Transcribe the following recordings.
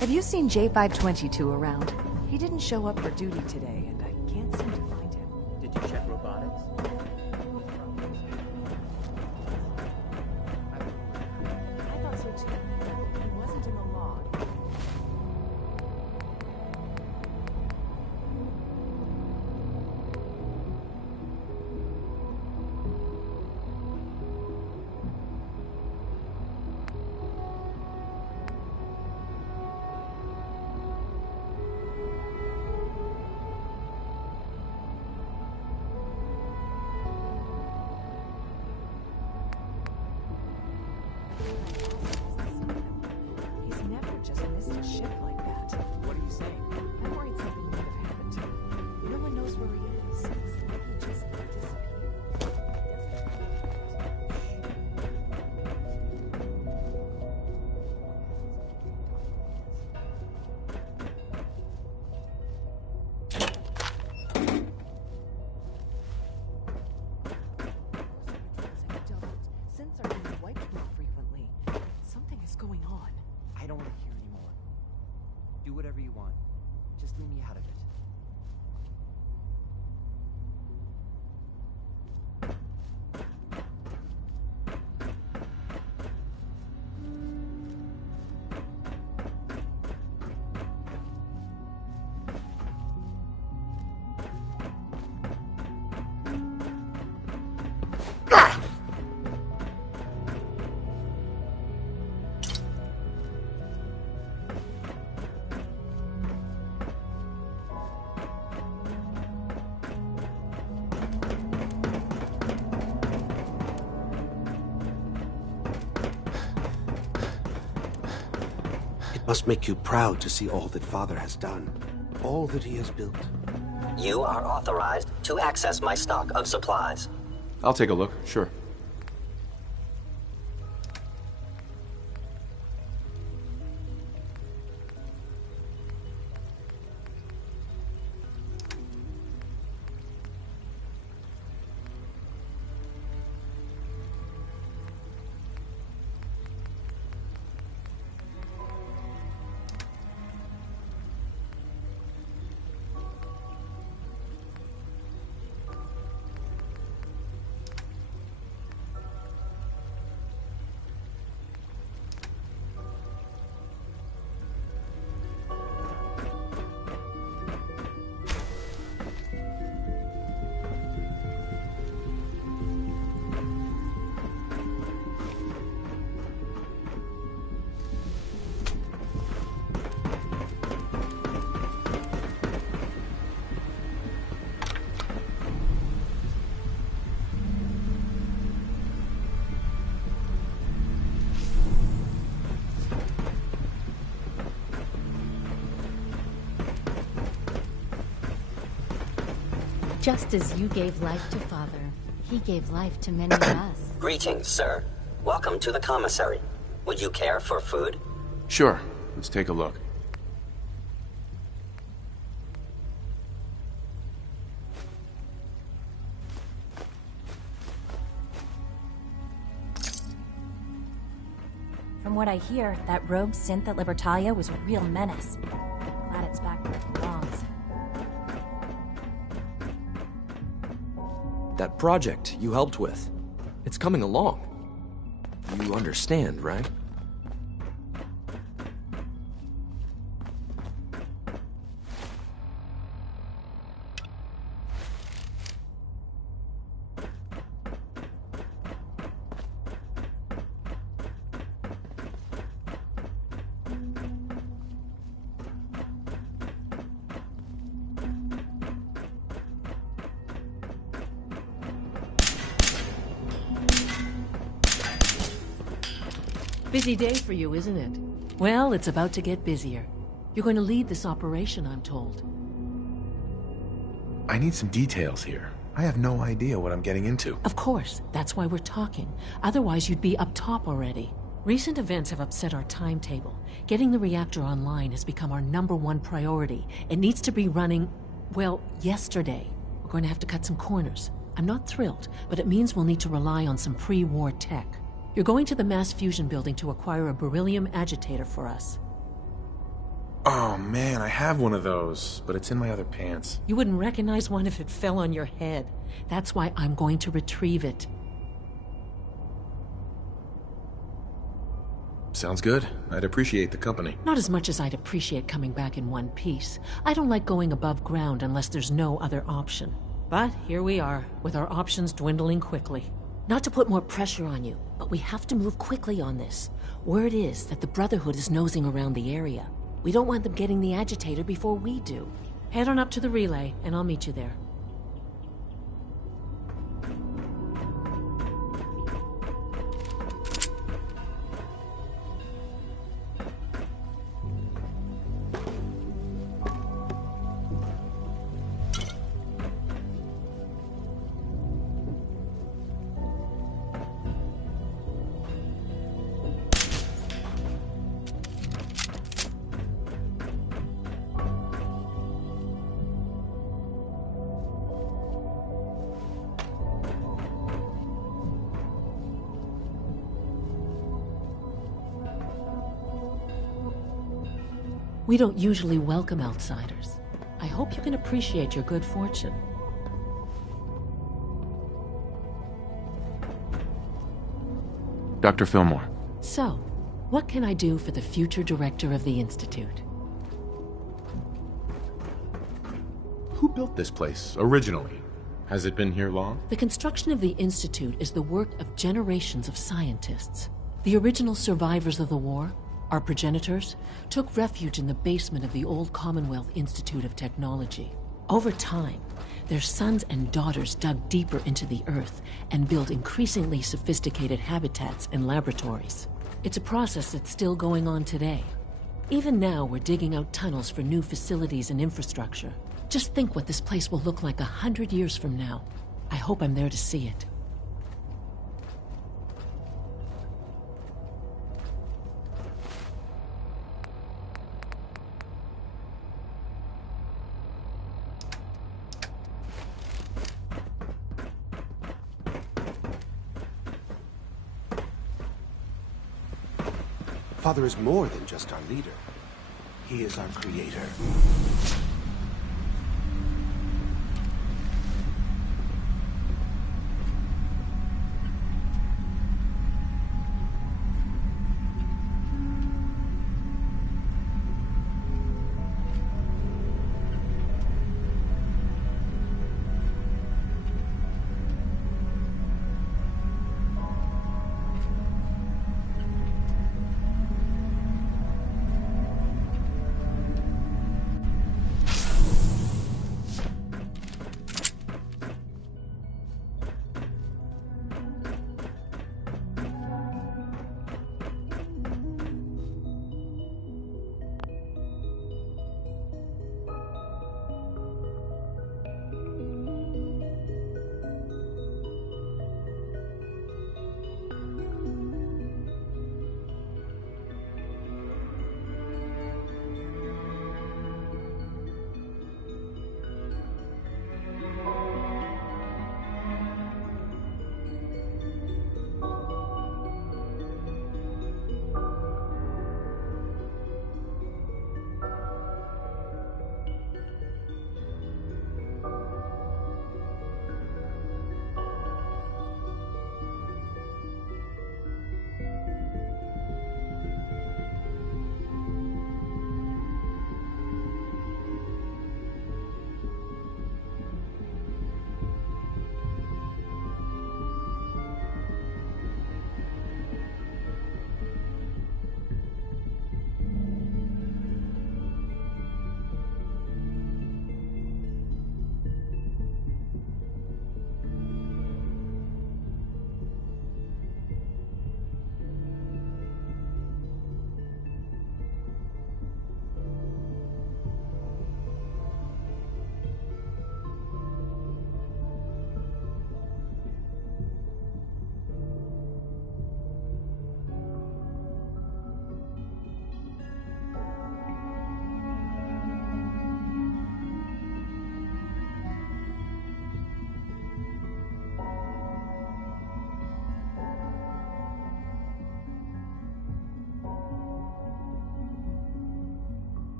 Have you seen J522 around? He didn't show up for duty today, and I can't seem to find him. Did you check robotics? I thought so too. He wasn't in the log. He's never just missed a ship like that. What are you saying? I'm worried something might have happened to him. No one knows where he is. It's like he just disappeared. Scents are being wiped more frequently. Something is going on. I don't want to hear anymore. Do whatever you want. Just leave me out of it. It must make you proud to see all that Father has done, all that he has built. You are authorized to access my stock of supplies. I'll take a look, sure. Just as you gave life to Father, he gave life to many of us. Greetings, sir. Welcome to the commissary. Would you care for food? Sure. Let's take a look. From what I hear, that rogue synth at Libertalia was a real menace. Glad it's back where it belongs. That project you helped with, it's coming along. You understand, right? Busy day for you, isn't it? Well, it's about to get busier. You're going to lead this operation, I'm told. I need some details here. I have no idea what I'm getting into. Of course, that's why we're talking. Otherwise, you'd be up top already. Recent events have upset our timetable. Getting the reactor online has become our #1 priority. It needs to be running, well, yesterday. We're going to have to cut some corners. I'm not thrilled, but it means we'll need to rely on some pre-war tech. You're going to the mass fusion building to acquire a beryllium agitator for us. Oh man, I have one of those, but it's in my other pants. You wouldn't recognize one if it fell on your head. That's why I'm going to retrieve it. Sounds good. I'd appreciate the company. Not as much as I'd appreciate coming back in one piece. I don't like going above ground unless there's no other option. But here we are, with our options dwindling quickly. Not to put more pressure on you, but we have to move quickly on this. Word is that the Brotherhood is nosing around the area. We don't want them getting the agitator before we do. Head on up to the relay, and I'll meet you there. We don't usually welcome outsiders. I hope you can appreciate your good fortune. Dr. Fillmore. So, what can I do for the future director of the Institute? Who built this place, originally? Has it been here long? The construction of the Institute is the work of generations of scientists. The original survivors of the war, our progenitors, took refuge in the basement of the old Commonwealth Institute of Technology. Over time, their sons and daughters dug deeper into the earth and built increasingly sophisticated habitats and laboratories. It's a process that's still going on today. Even now, we're digging out tunnels for new facilities and infrastructure. Just think what this place will look like 100 years from now. I hope I'm there to see it. Father is more than just our leader. He is our creator.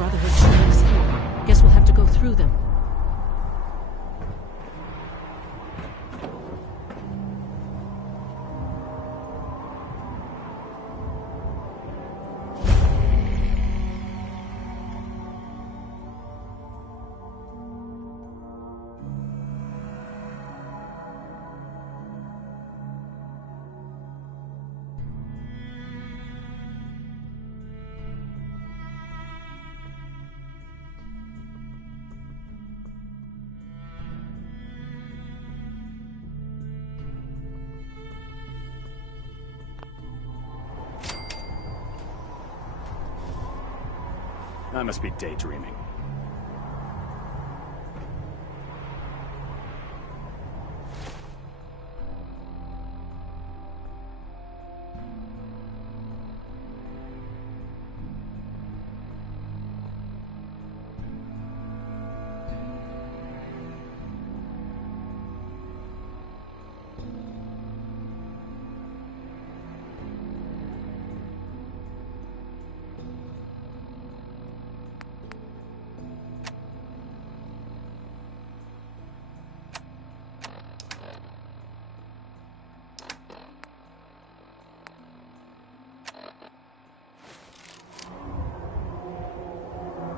Brotherhood stores here. Guess we'll have to go through them. I must be daydreaming.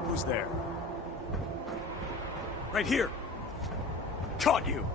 Who's there? Right here! Caught you!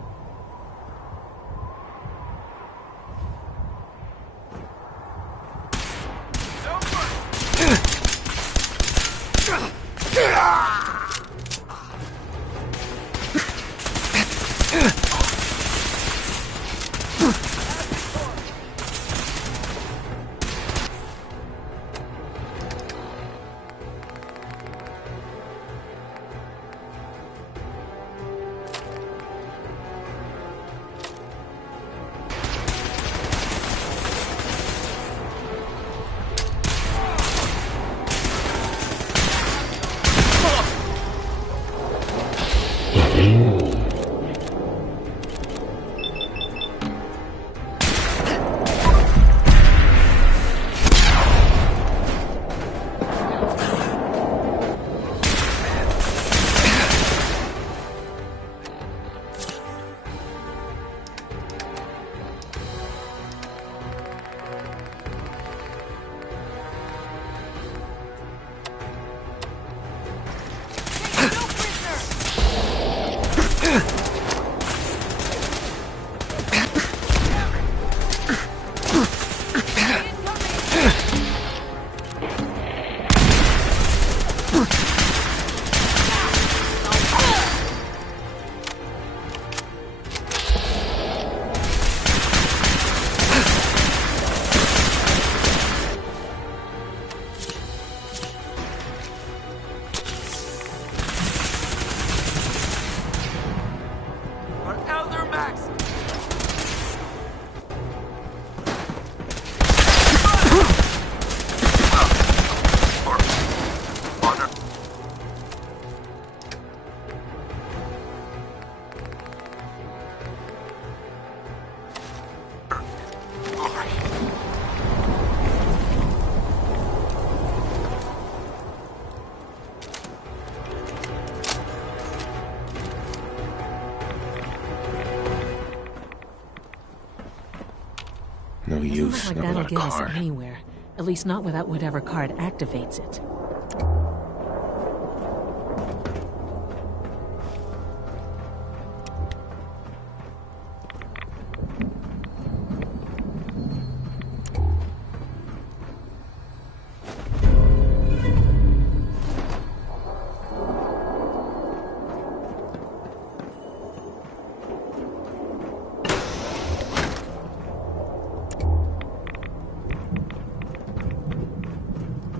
No use. Doesn't look like Not that'll without a get us card. anywhere. At least not without whatever card activates it.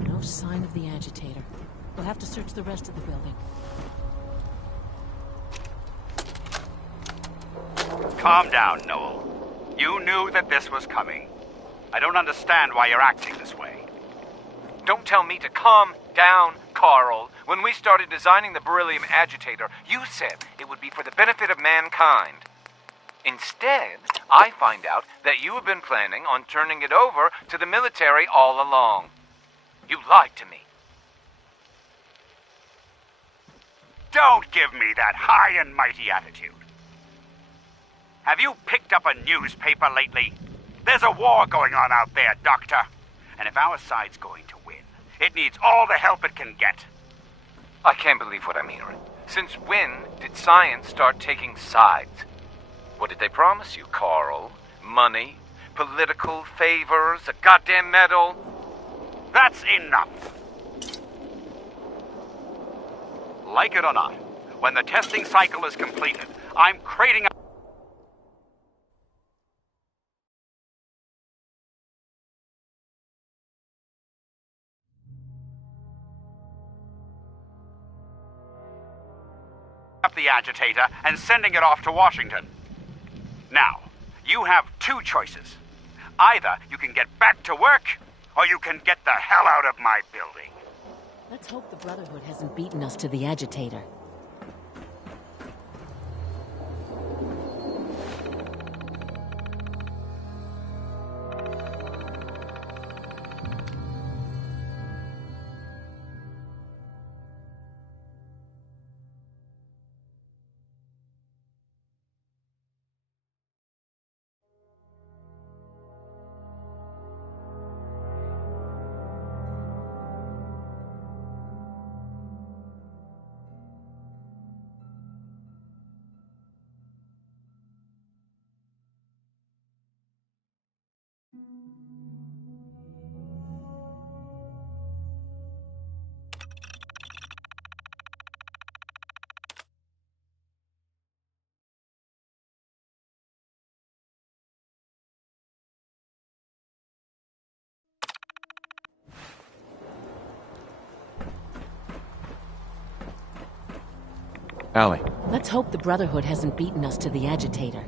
No sign of the agitator. We'll have to search the rest of the building. Calm down, Noel. You knew that this was coming. I don't understand why you're acting this way. Don't tell me to calm down, Carl. When we started designing the beryllium agitator, you said it would be for the benefit of mankind. Instead, I find out that you have been planning on turning it over to the military all along. You lied to me. Don't give me that high and mighty attitude. Have you picked up a newspaper lately? There's a war going on out there, Doctor. And if our side's going to win, it needs all the help it can get. I can't believe what I'm hearing. Since when did science start taking sides? What did they promise you, Carl? Money? Political favors? A goddamn medal? That's enough. Like it or not, when the testing cycle is completed, I'm creating up the agitator and sending it off to Washington. Now, you have two choices. Either you can get back to work, or you can get the hell out of my building. Let's hope the Brotherhood hasn't beaten us to the agitator. Allie. Let's hope the Brotherhood hasn't beaten us to the agitator.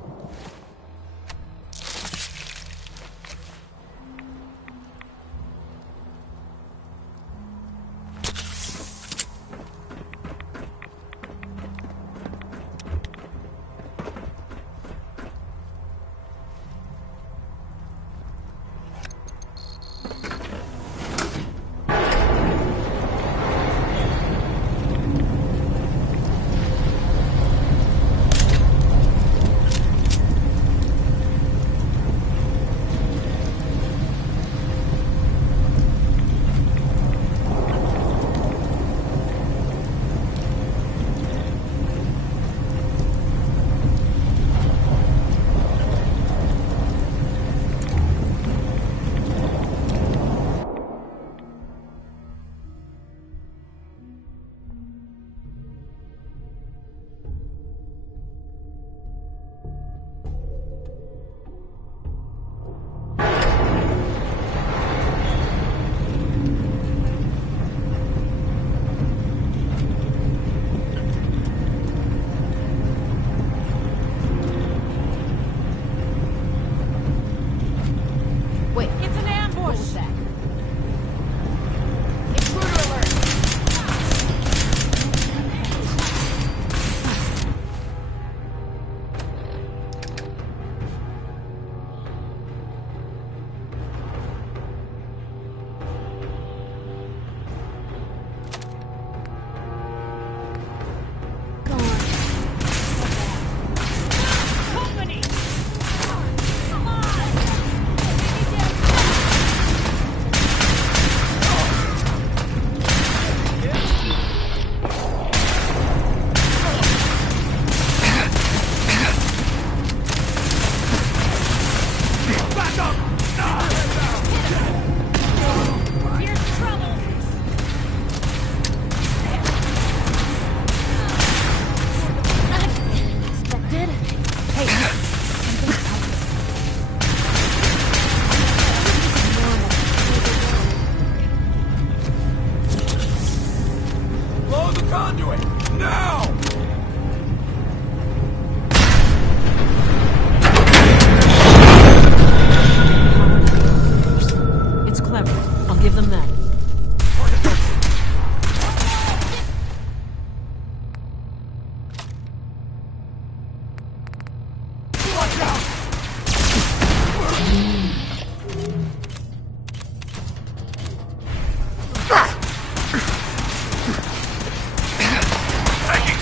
Taking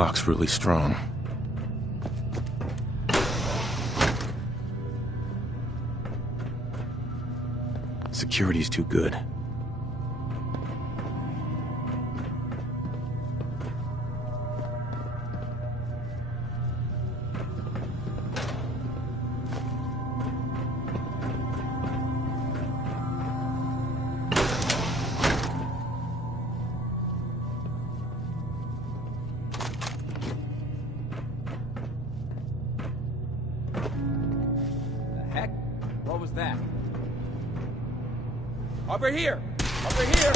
Lock's really strong. Security's too good. The heck? What was that? Over here! Over here!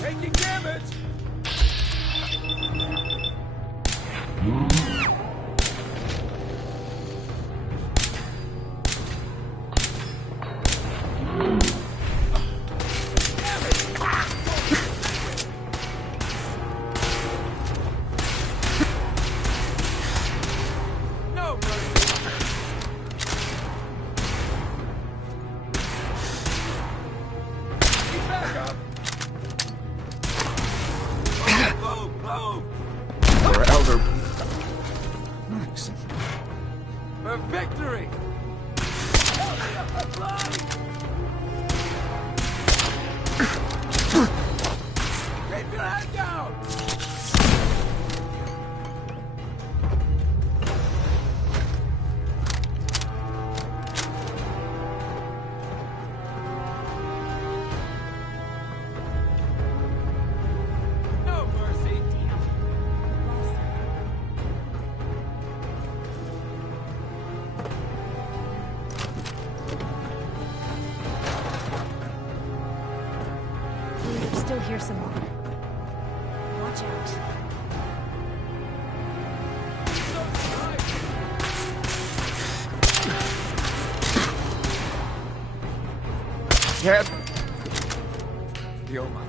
Taking damage! For victory! Keep your head down! No mercy! Still hear some more. Watch out. Yes. You're mine.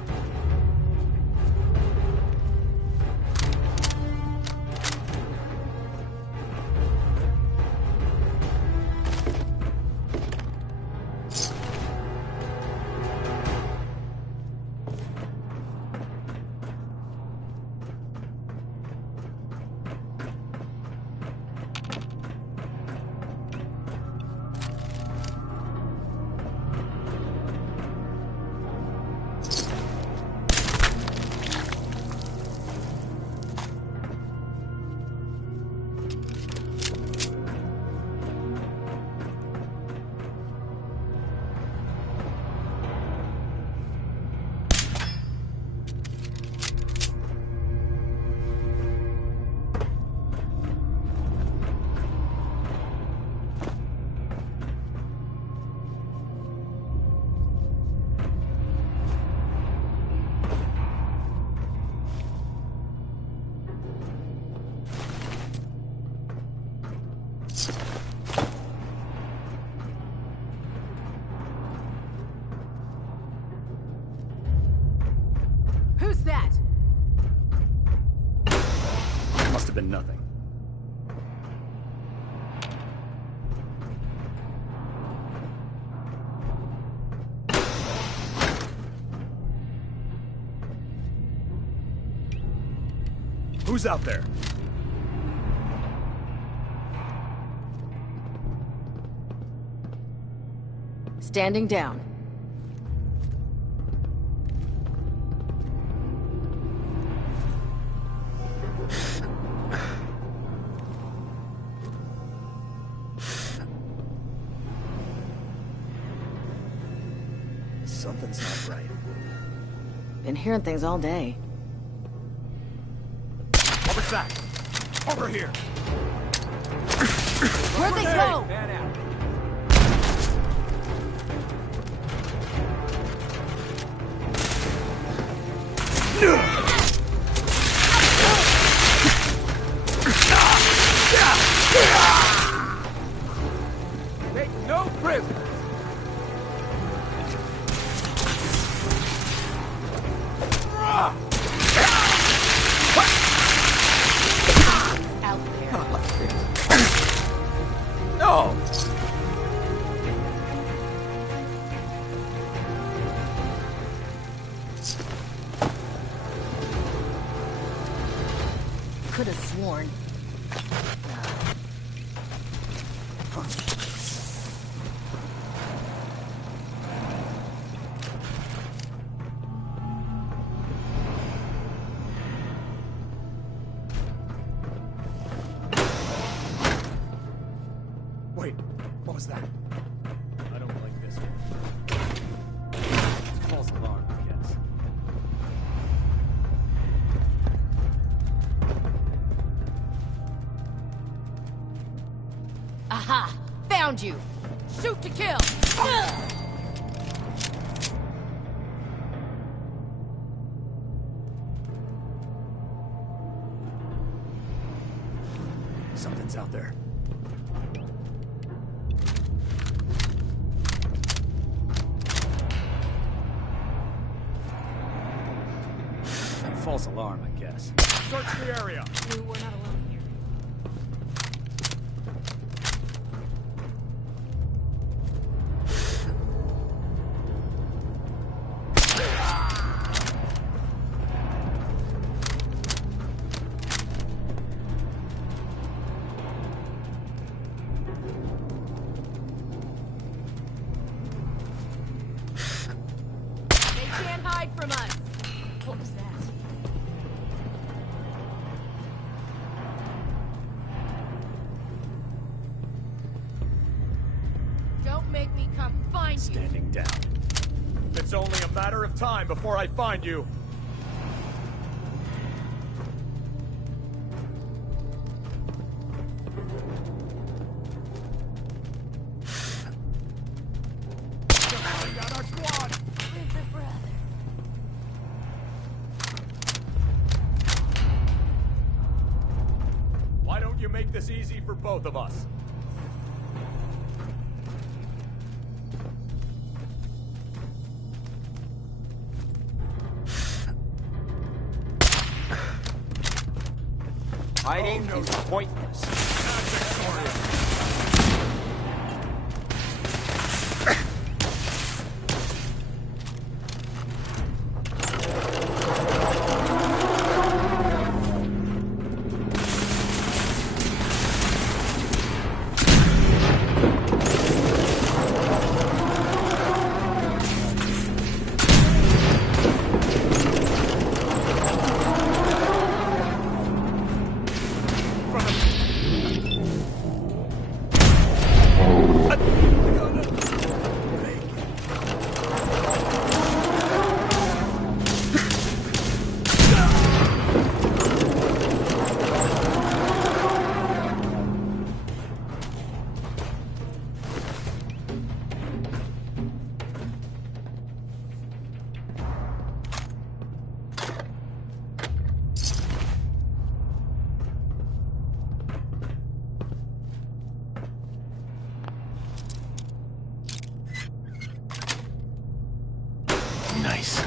Who's that? Must have been nothing. Who's out there? Standing down. Something's not right. Been hearing things all day. Over back. Over here. Where'd they go? Fan out. Take no prisoners. Out there. No! could have sworn. Wait, what was that? I don't like this one. It's a false alarm, I guess. Aha! Found you! Shoot to kill! Something's out there. False alarm, I guess. Search the area! We're not alone here. They can't hide from us! What was that? Don't make me come find you. Standing down. It's only a matter of time before I find you. We got our squad! With a brother. Why don't you make this easy for both of us? Hiding is pointless. Nice.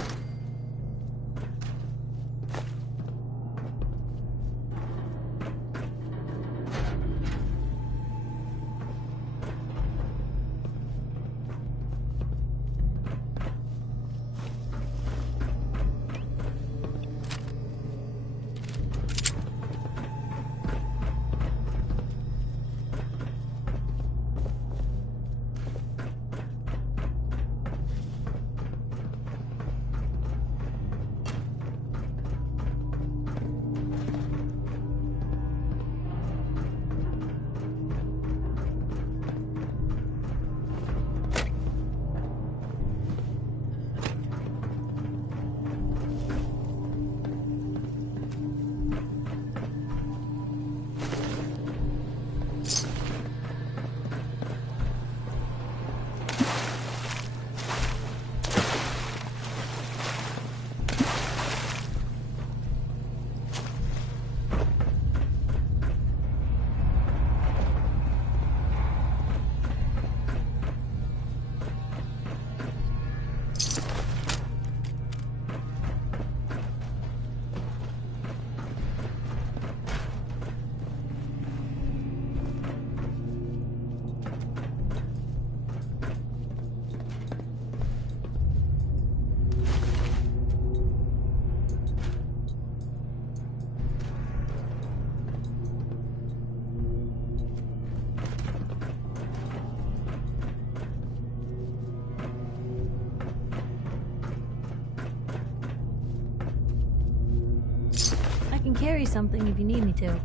can carry something if you need me to.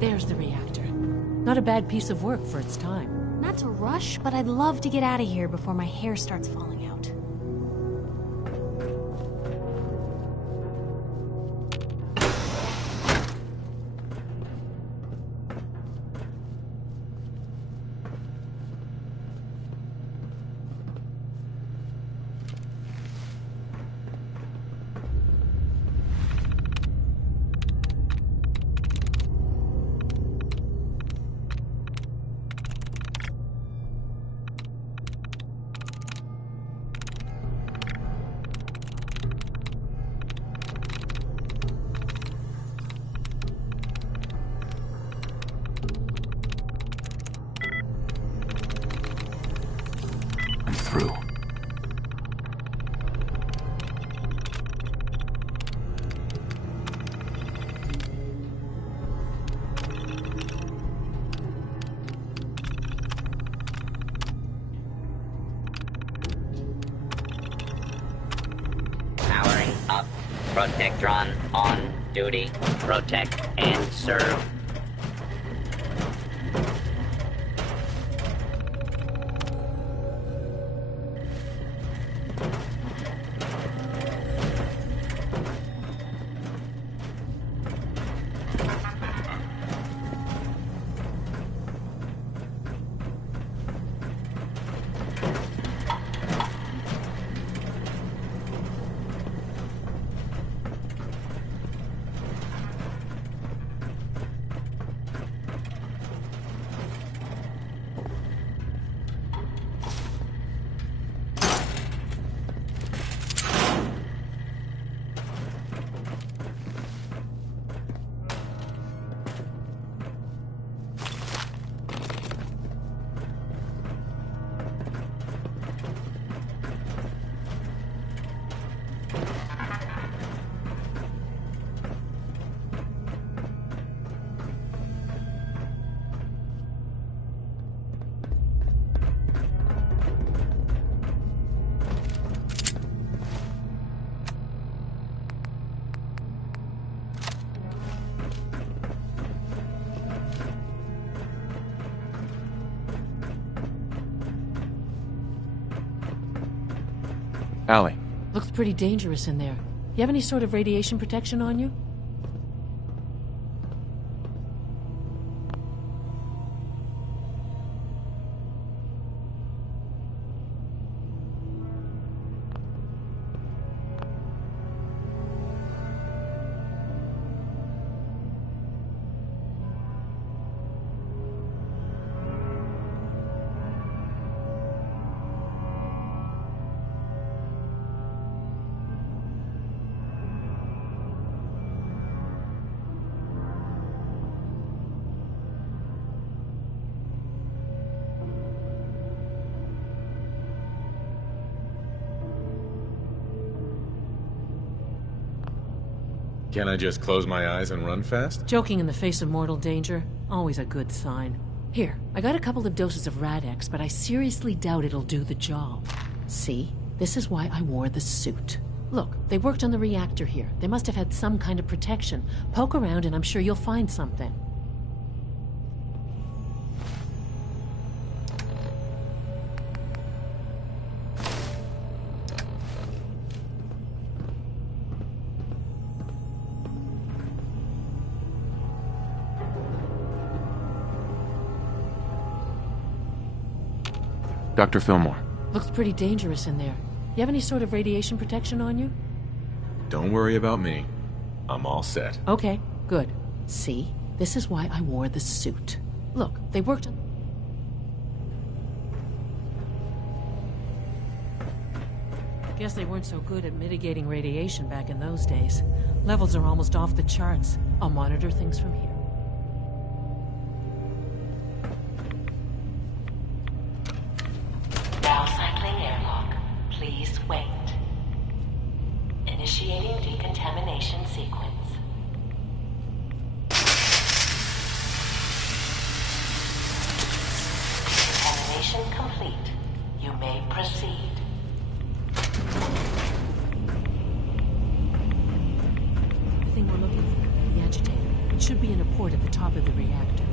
There's the reactor. Not a bad piece of work for its time. Not to rush, but I'd love to get out of here before my hair starts falling out. Through. Powering up. Protectron on duty. Protect and serve. Allie. Looks pretty dangerous in there. You have any sort of radiation protection on you? Can I just close my eyes and run fast? Joking in the face of mortal danger, always a good sign. Here, I got a couple of doses of Rad-X, but I seriously doubt it'll do the job. See? This is why I wore the suit. Look, they worked on the reactor here. They must have had some kind of protection. Poke around and I'm sure you'll find something. Dr. Fillmore. Looks pretty dangerous in there. You have any sort of radiation protection on you? Don't worry about me. I'm all set. Okay, good. See? This is why I wore the suit. Look, they worked on... Guess they weren't so good at mitigating radiation back in those days. Levels are almost off the charts. I'll monitor things from here. Now cycling airlock. Please wait. Initiating decontamination sequence. Decontamination complete. You may proceed. The thing we're looking for, the agitator. It should be in a port at the top of the reactor.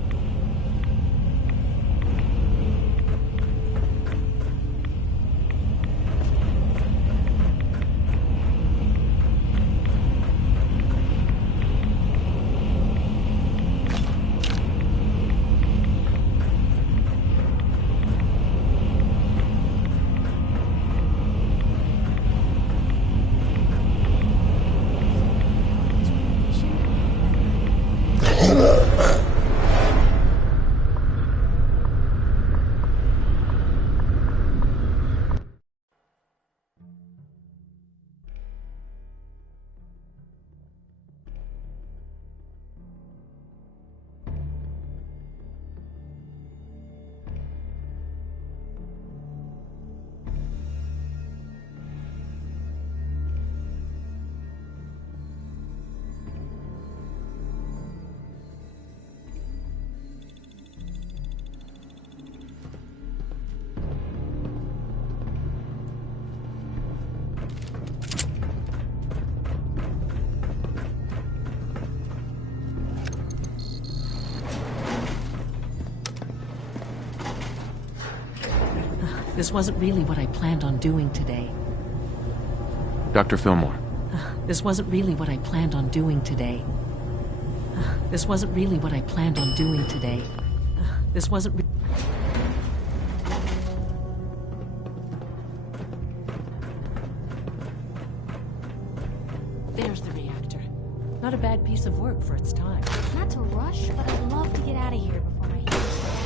This wasn't really what I planned on doing today. Dr. Fillmore. This wasn't really what I planned on doing today. This wasn't really what I planned on doing today. This wasn't There's the reactor. Not a bad piece of work for its time. Not to rush, but I'd love to get out of here before my hair starts.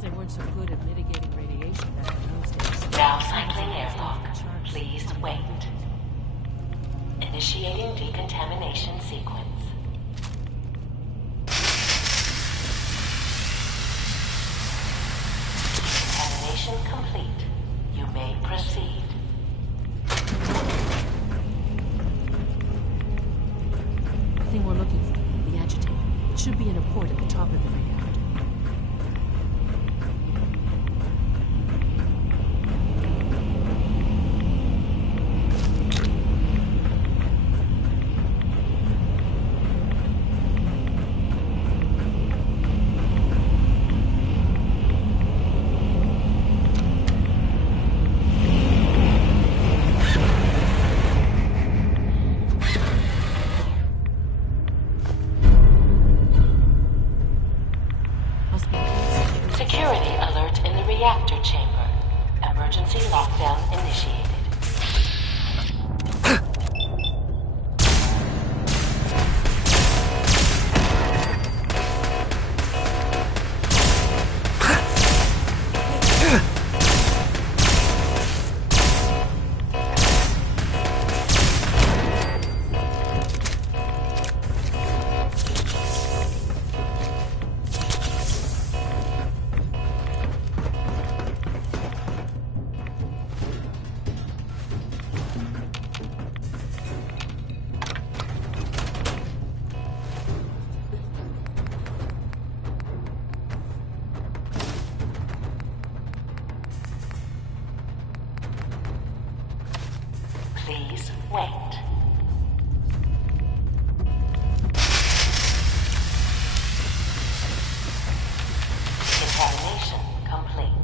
They weren't so good at mitigating radiation back in those days. Now cycling airlock. Please wait. Initiating decontamination sequence. Decontamination complete. You may proceed. The thing we're looking for, the agitator. It should be in a port at the top of the reactor. reactor chamber. Emergency lockdown initiated. Please wait. Contamination complete.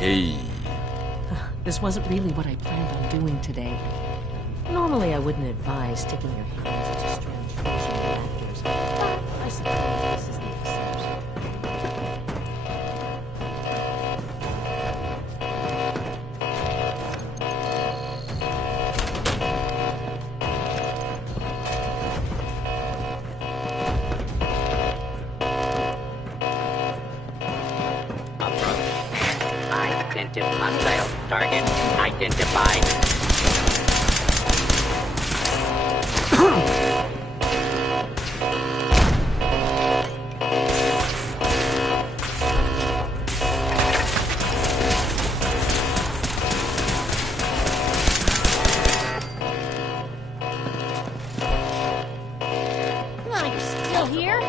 Hey. This wasn't really what I planned on doing today. Normally, I wouldn't advise sticking your hands into strange fusion reactors, but I suppose this is the exception. Hostile target identified. Are you still here?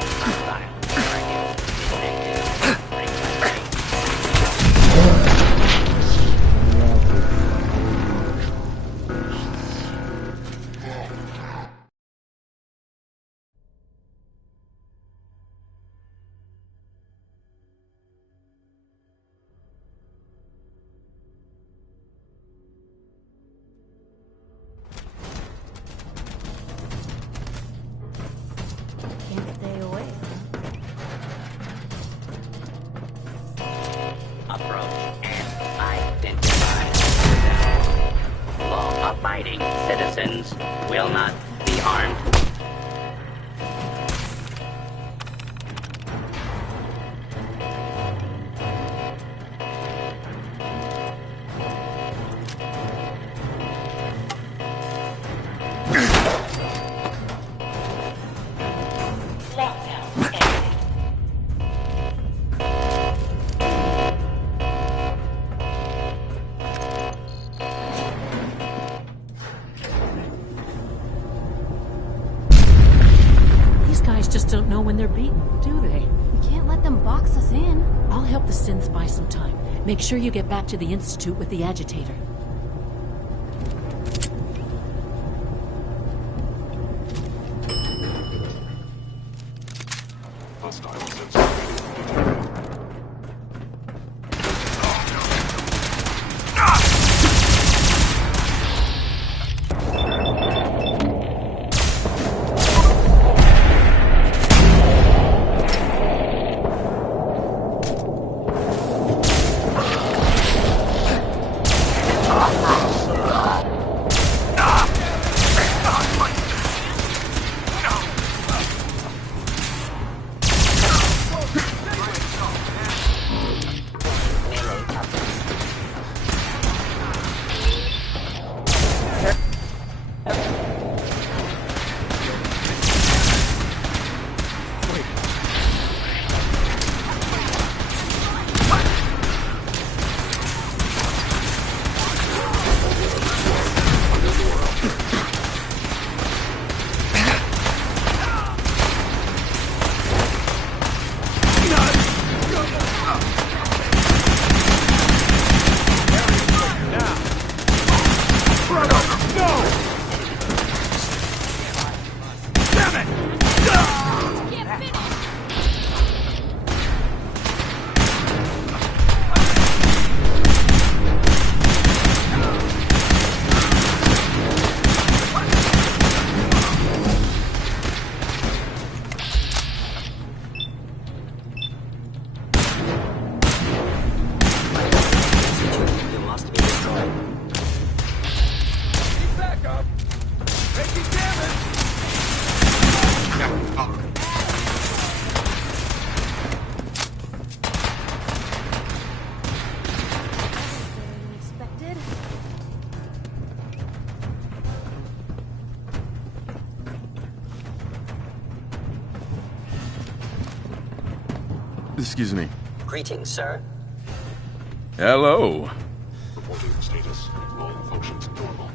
Can't stay away, Approach and identify. Law-abiding citizens will not be harmed. Just don't know when they're beaten, do they? We can't let them box us in. I'll help the synths buy some time. Make sure you get back to the Institute with the agitator. Excuse me. Greetings, sir. Hello. Reporting status. All functions normal.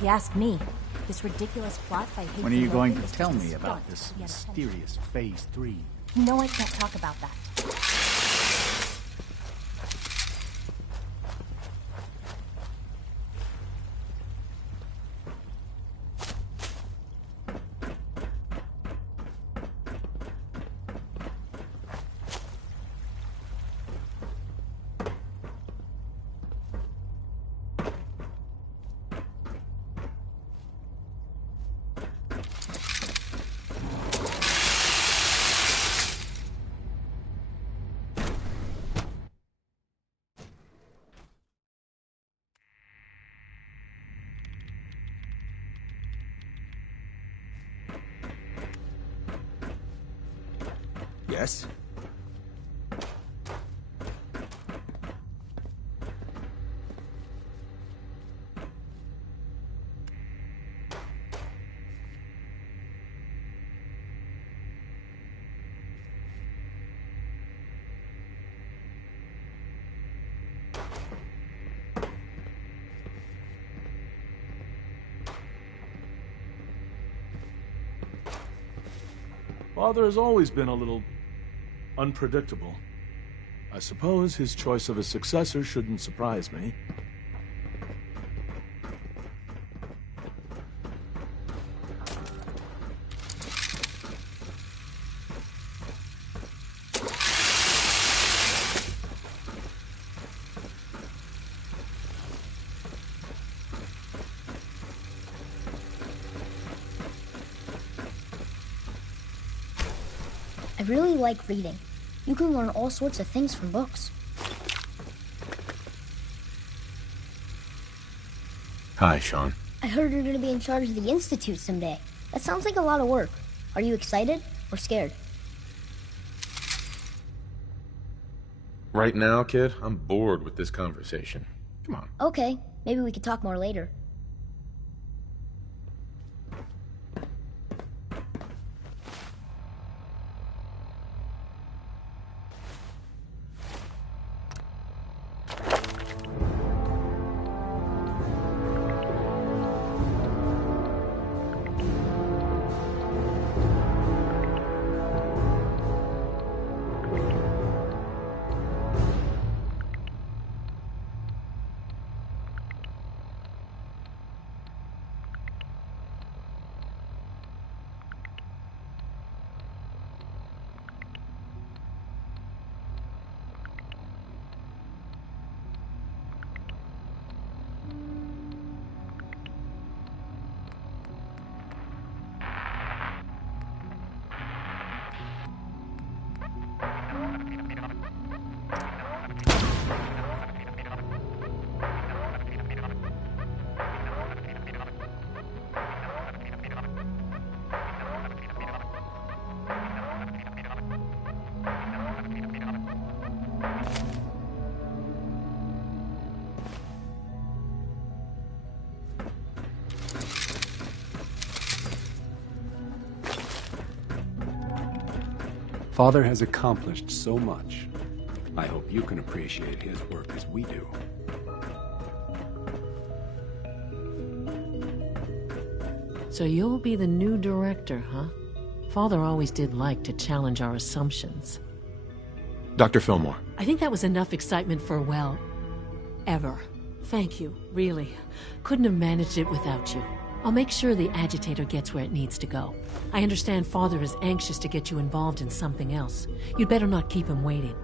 If you ask me, this ridiculous plot by Higgs When are you and going Logan to is tell just a me about stunt this to get attention. mysterious Phase 3? You know I can't talk about that. Yes? Father has always been a little unpredictable. I suppose his choice of a successor shouldn't surprise me. I really like reading. You can learn all sorts of things from books. Hi, Sean. I heard you're going to be in charge of the Institute someday. That sounds like a lot of work. Are you excited or scared? Right now, kid, I'm bored with this conversation. Come on. Okay, maybe we could talk more later. Father has accomplished so much. I hope you can appreciate his work as we do. So you'll be the new director, huh? Father always did like to challenge our assumptions. Dr. Fillmore. I think that was enough excitement for, well, ever. Thank you, really. Couldn't have managed it without you. I'll make sure the agitator gets where it needs to go. I understand Father is anxious to get you involved in something else. You'd better not keep him waiting.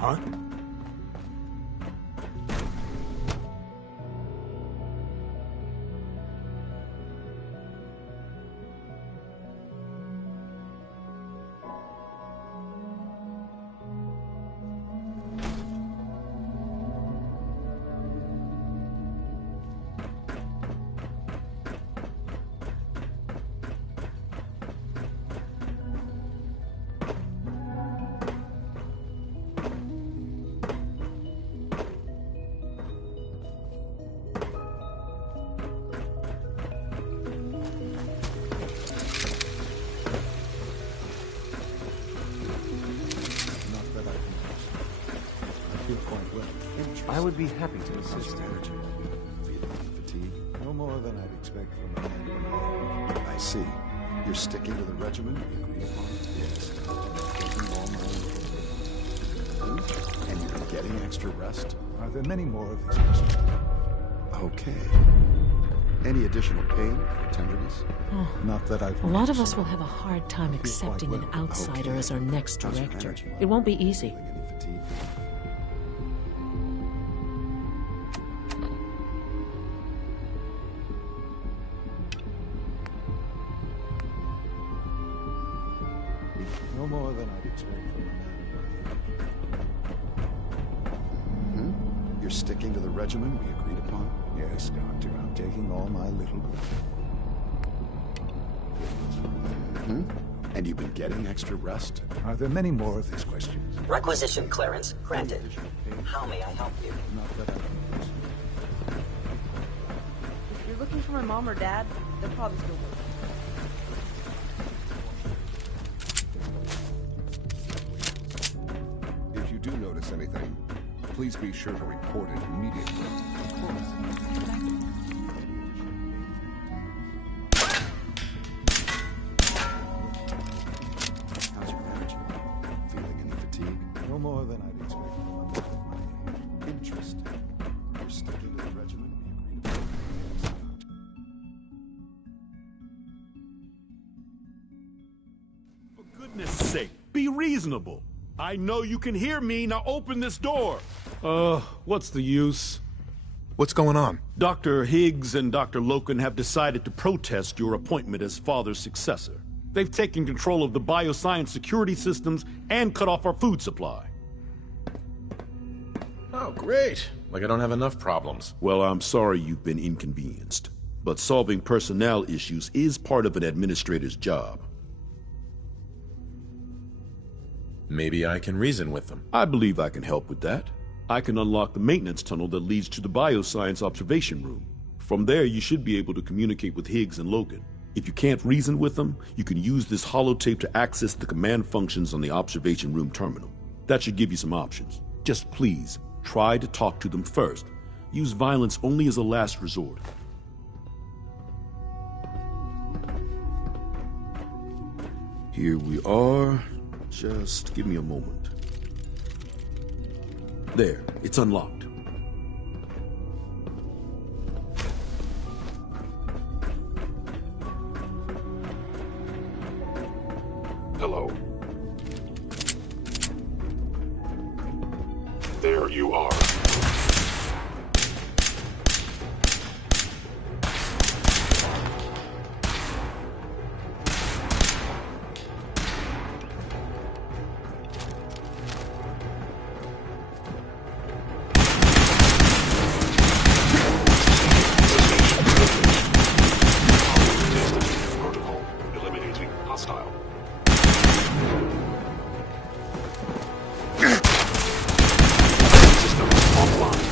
Huh? I would be happy to assist. Fatigue? No more than I'd expect from a man. I see. You're sticking to the regimen we agreed upon? Yes. Taking all my food? And you're getting extra rest? Are there many more of these questions? Okay. Any additional pain or tenderness? Not that I've... A lot of us will have a hard time accepting an outsider as our next director. It won't be easy. No more than I'd expect from a man. You're sticking to the regimen we agreed upon? Yes, Doctor. I'm taking all my little... And you've been getting extra rest? Are there many more of these questions? Requisition clearance granted. How may I help you? Not that If you're looking for my mom or dad, they're probably still working. If you do notice anything, please be sure to report it immediately. Of course. Thank you. How's your marriage? Feeling any fatigue? No more than I'd expect from a man. Interesting. You're sticking to the regimen we agreed upon? For goodness sake, be reasonable. I know you can hear me. Now open this door. What's the use? What's going on? Dr. Higgs and Dr. Loken have decided to protest your appointment as father's successor. They've taken control of the bioscience security systems and cut off our food supply. Oh, great. Like I don't have enough problems. Well, I'm sorry you've been inconvenienced, but solving personnel issues is part of an administrator's job. Maybe I can reason with them. I believe I can help with that. I can unlock the maintenance tunnel that leads to the bioscience observation room. From there, you should be able to communicate with Higgs and Logan. If you can't reason with them, you can use this holotape to access the command functions on the observation room terminal. That should give you some options. Just please, try to talk to them first. Use violence only as a last resort. Here we are. Just give me a moment. There, it's unlocked. Hello. There you are. Protocol eliminating hostile. System offline.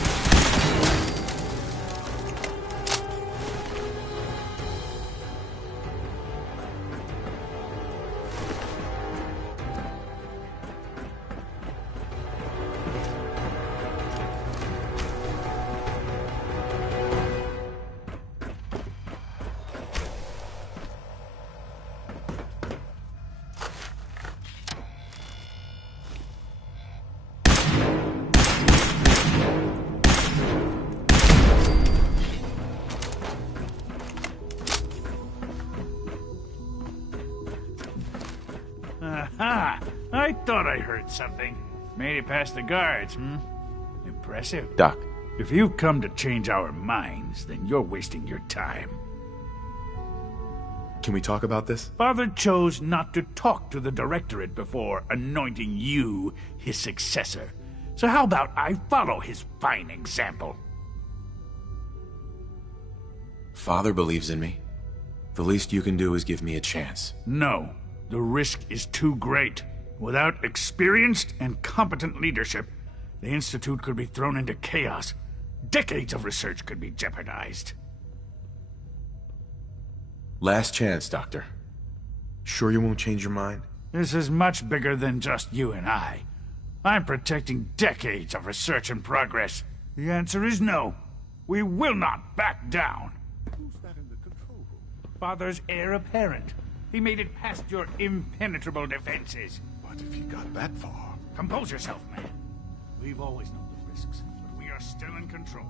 Aha! I thought I heard something. Made it past the guards, Impressive. Doc. If you've come to change our minds, then you're wasting your time. Can we talk about this? Father chose not to talk to the Directorate before anointing you his successor. So how about I follow his fine example? Father believes in me. The least you can do is give me a chance. No. The risk is too great. Without experienced and competent leadership, the Institute could be thrown into chaos. Decades of research could be jeopardized. Last chance, Doctor. Sure you won't change your mind? This is much bigger than just you and I. I'm protecting decades of research and progress. The answer is no. We will not back down. Who's that in the control room? Father's heir apparent. He made it past your impenetrable defenses. But if he got that far... Compose yourself, man. We've always known the risks, but we are still in control.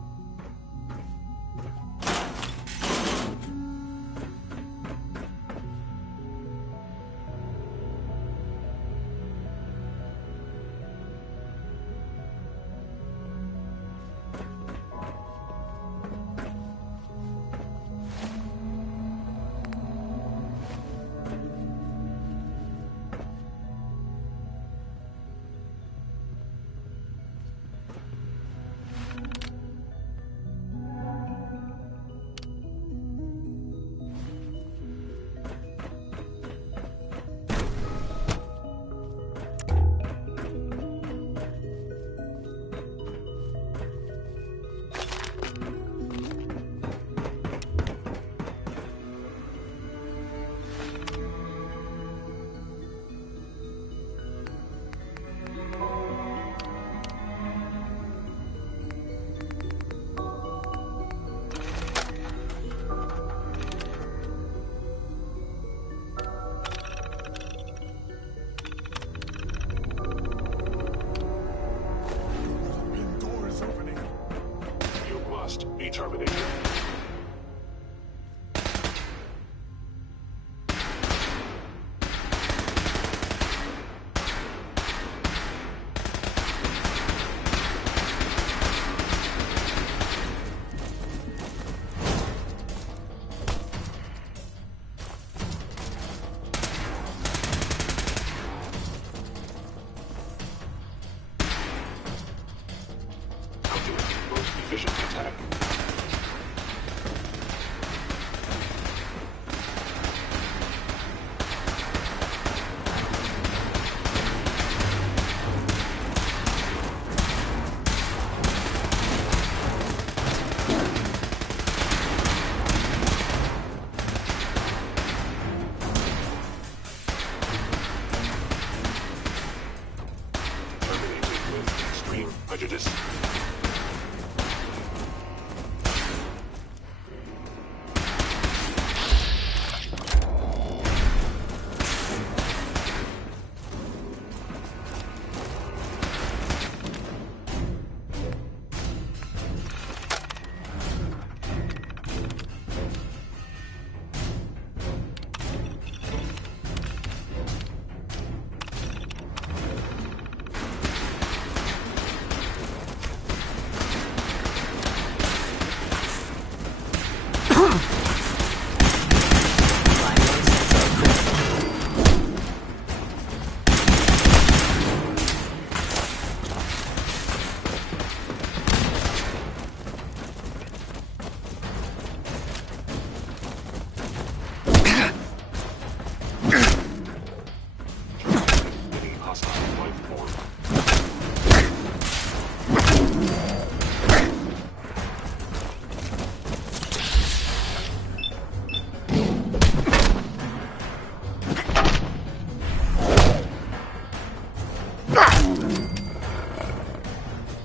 Be terminated. I'll do it. Most efficient attack. Prejudice.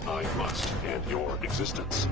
I must end your existence.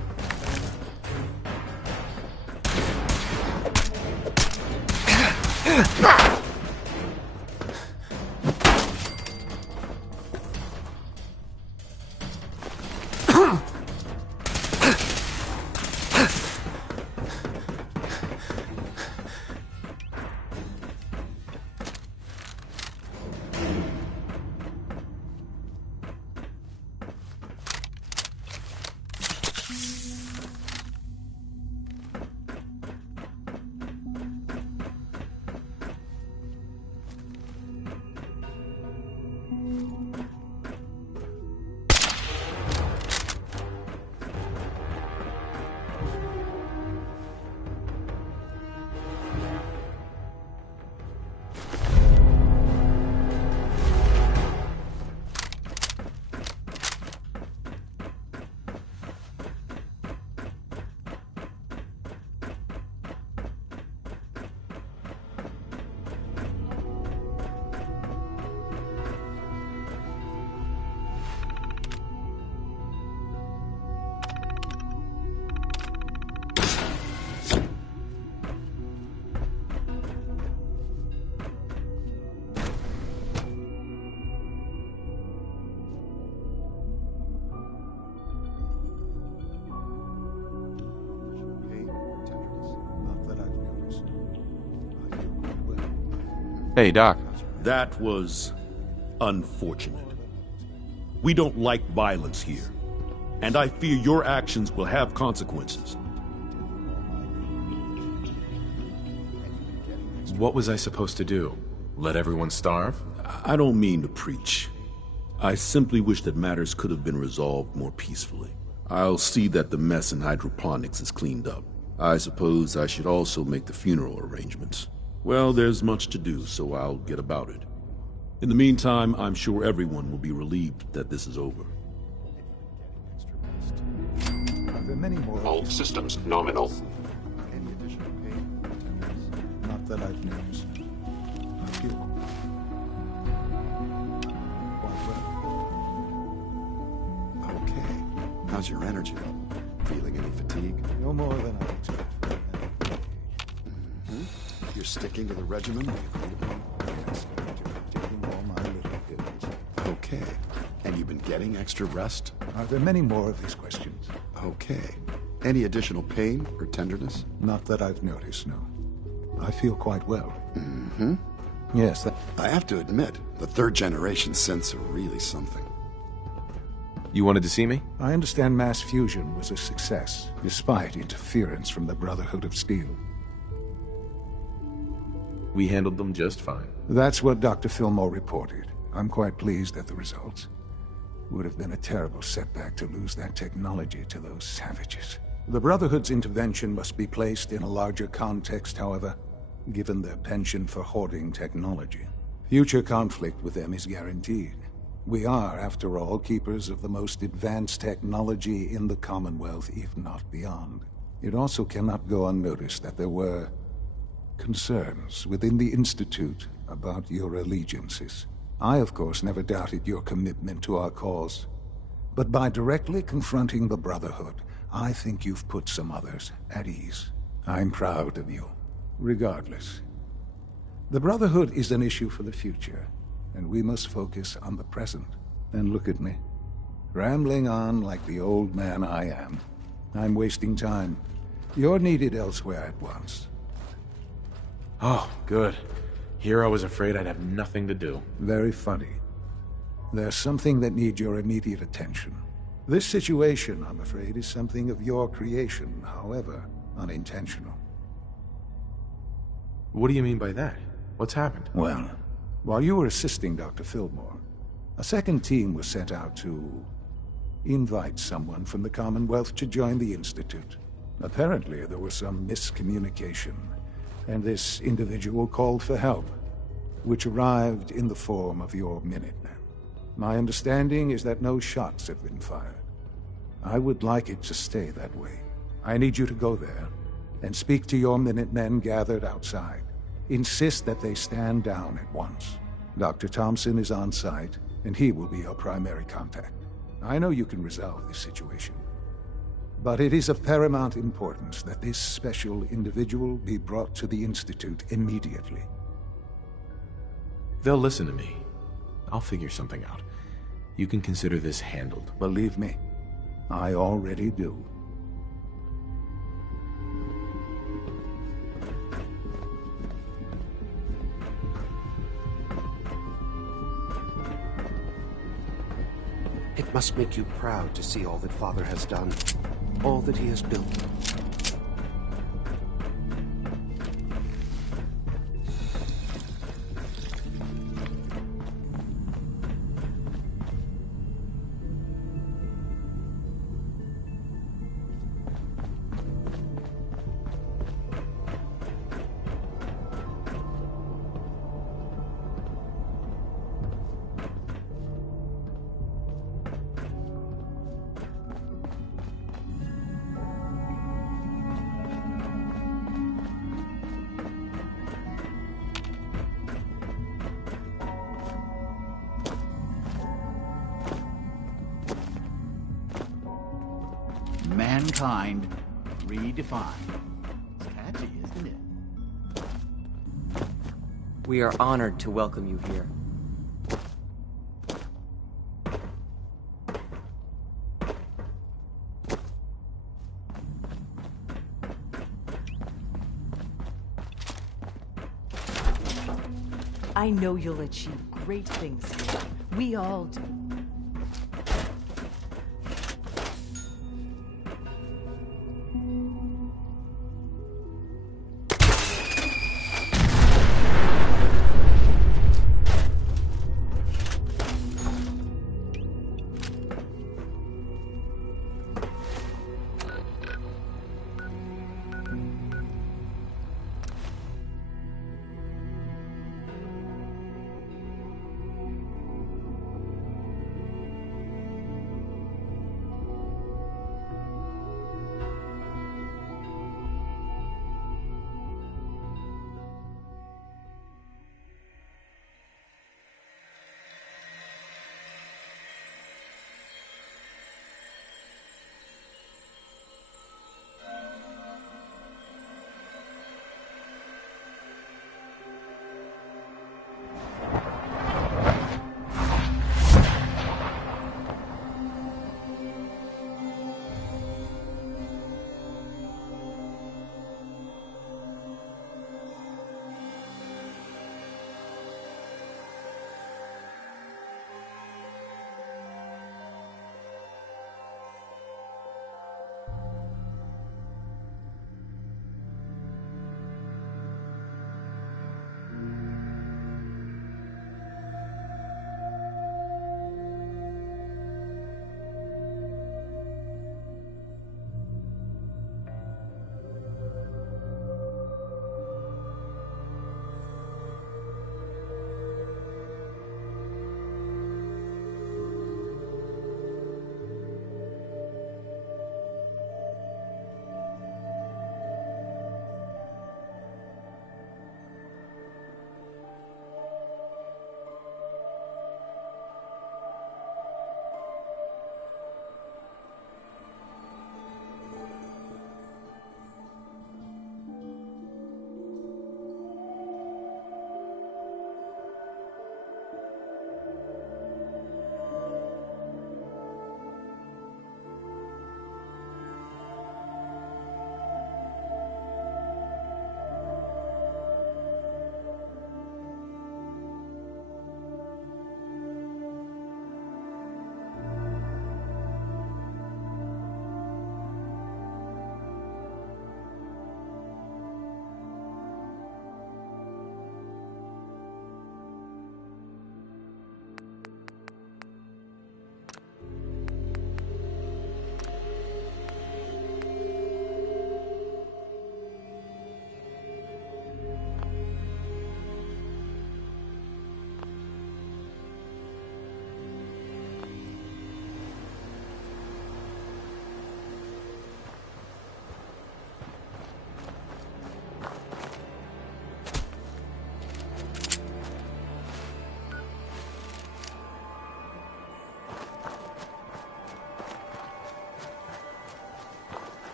Hey, Doc. That was unfortunate. We don't like violence here, and I fear your actions will have consequences. What was I supposed to do? Let everyone starve? I don't mean to preach. I simply wish that matters could have been resolved more peacefully. I'll see that the mess in hydroponics is cleaned up. I suppose I should also make the funeral arrangements. Well, there's much to do, so I'll get about it. In the meantime, I'm sure everyone will be relieved that this is over. Are there many more? All systems nominal. Any additional pain? Not that I've noticed. I feel quite well. Okay. How's your energy level? Feeling any fatigue? No more than I expected. You're sticking to the regimen we agreed upon? Yes, Doctor. Taking all my little pills. Okay. And you've been getting extra rest? Are there many more of these questions? Okay. Any additional pain or tenderness? Not that I've noticed, no. I feel quite well. Mm-hmm. Yes, I have to admit, the third-generation synths are really something. You wanted to see me? I understand mass fusion was a success, despite interference from the Brotherhood of Steel. We handled them just fine. That's what Dr. Fillmore reported. I'm quite pleased at the results. Would have been a terrible setback to lose that technology to those savages. The Brotherhood's intervention must be placed in a larger context, however, given their penchant for hoarding technology. Future conflict with them is guaranteed. We are, after all, keepers of the most advanced technology in the Commonwealth, if not beyond. It also cannot go unnoticed that there were concerns within the Institute about your allegiances. I, of course, never doubted your commitment to our cause. But by directly confronting the Brotherhood, I think you've put some others at ease. I'm proud of you, regardless. The Brotherhood is an issue for the future, and we must focus on the present. And look at me, rambling on like the old man I am. I'm wasting time. You're needed elsewhere at once. Oh, good. Here I was afraid I'd have nothing to do. Very funny. There's something that needs your immediate attention. This situation, I'm afraid, is something of your creation, however unintentional. What do you mean by that? What's happened? Well, while you were assisting Dr. Fillmore, a second team was sent out to invite someone from the Commonwealth to join the Institute. Apparently, there was some miscommunication, and this individual called for help, which arrived in the form of your Minutemen. My understanding is that no shots have been fired. I would like it to stay that way. I need you to go there and speak to your Minutemen gathered outside. Insist that they stand down at once. Dr. Thompson is on site, and he will be your primary contact. I know you can resolve this situation, but it is of paramount importance that this special individual be brought to the Institute immediately. They'll listen to me. I'll figure something out. You can consider this handled. Believe me, I already do. It must make you proud to see all that Father has done, all that he has built. Mankind redefined. It's catchy, isn't it? We are honored to welcome you here. I know you'll achieve great things here. We all do.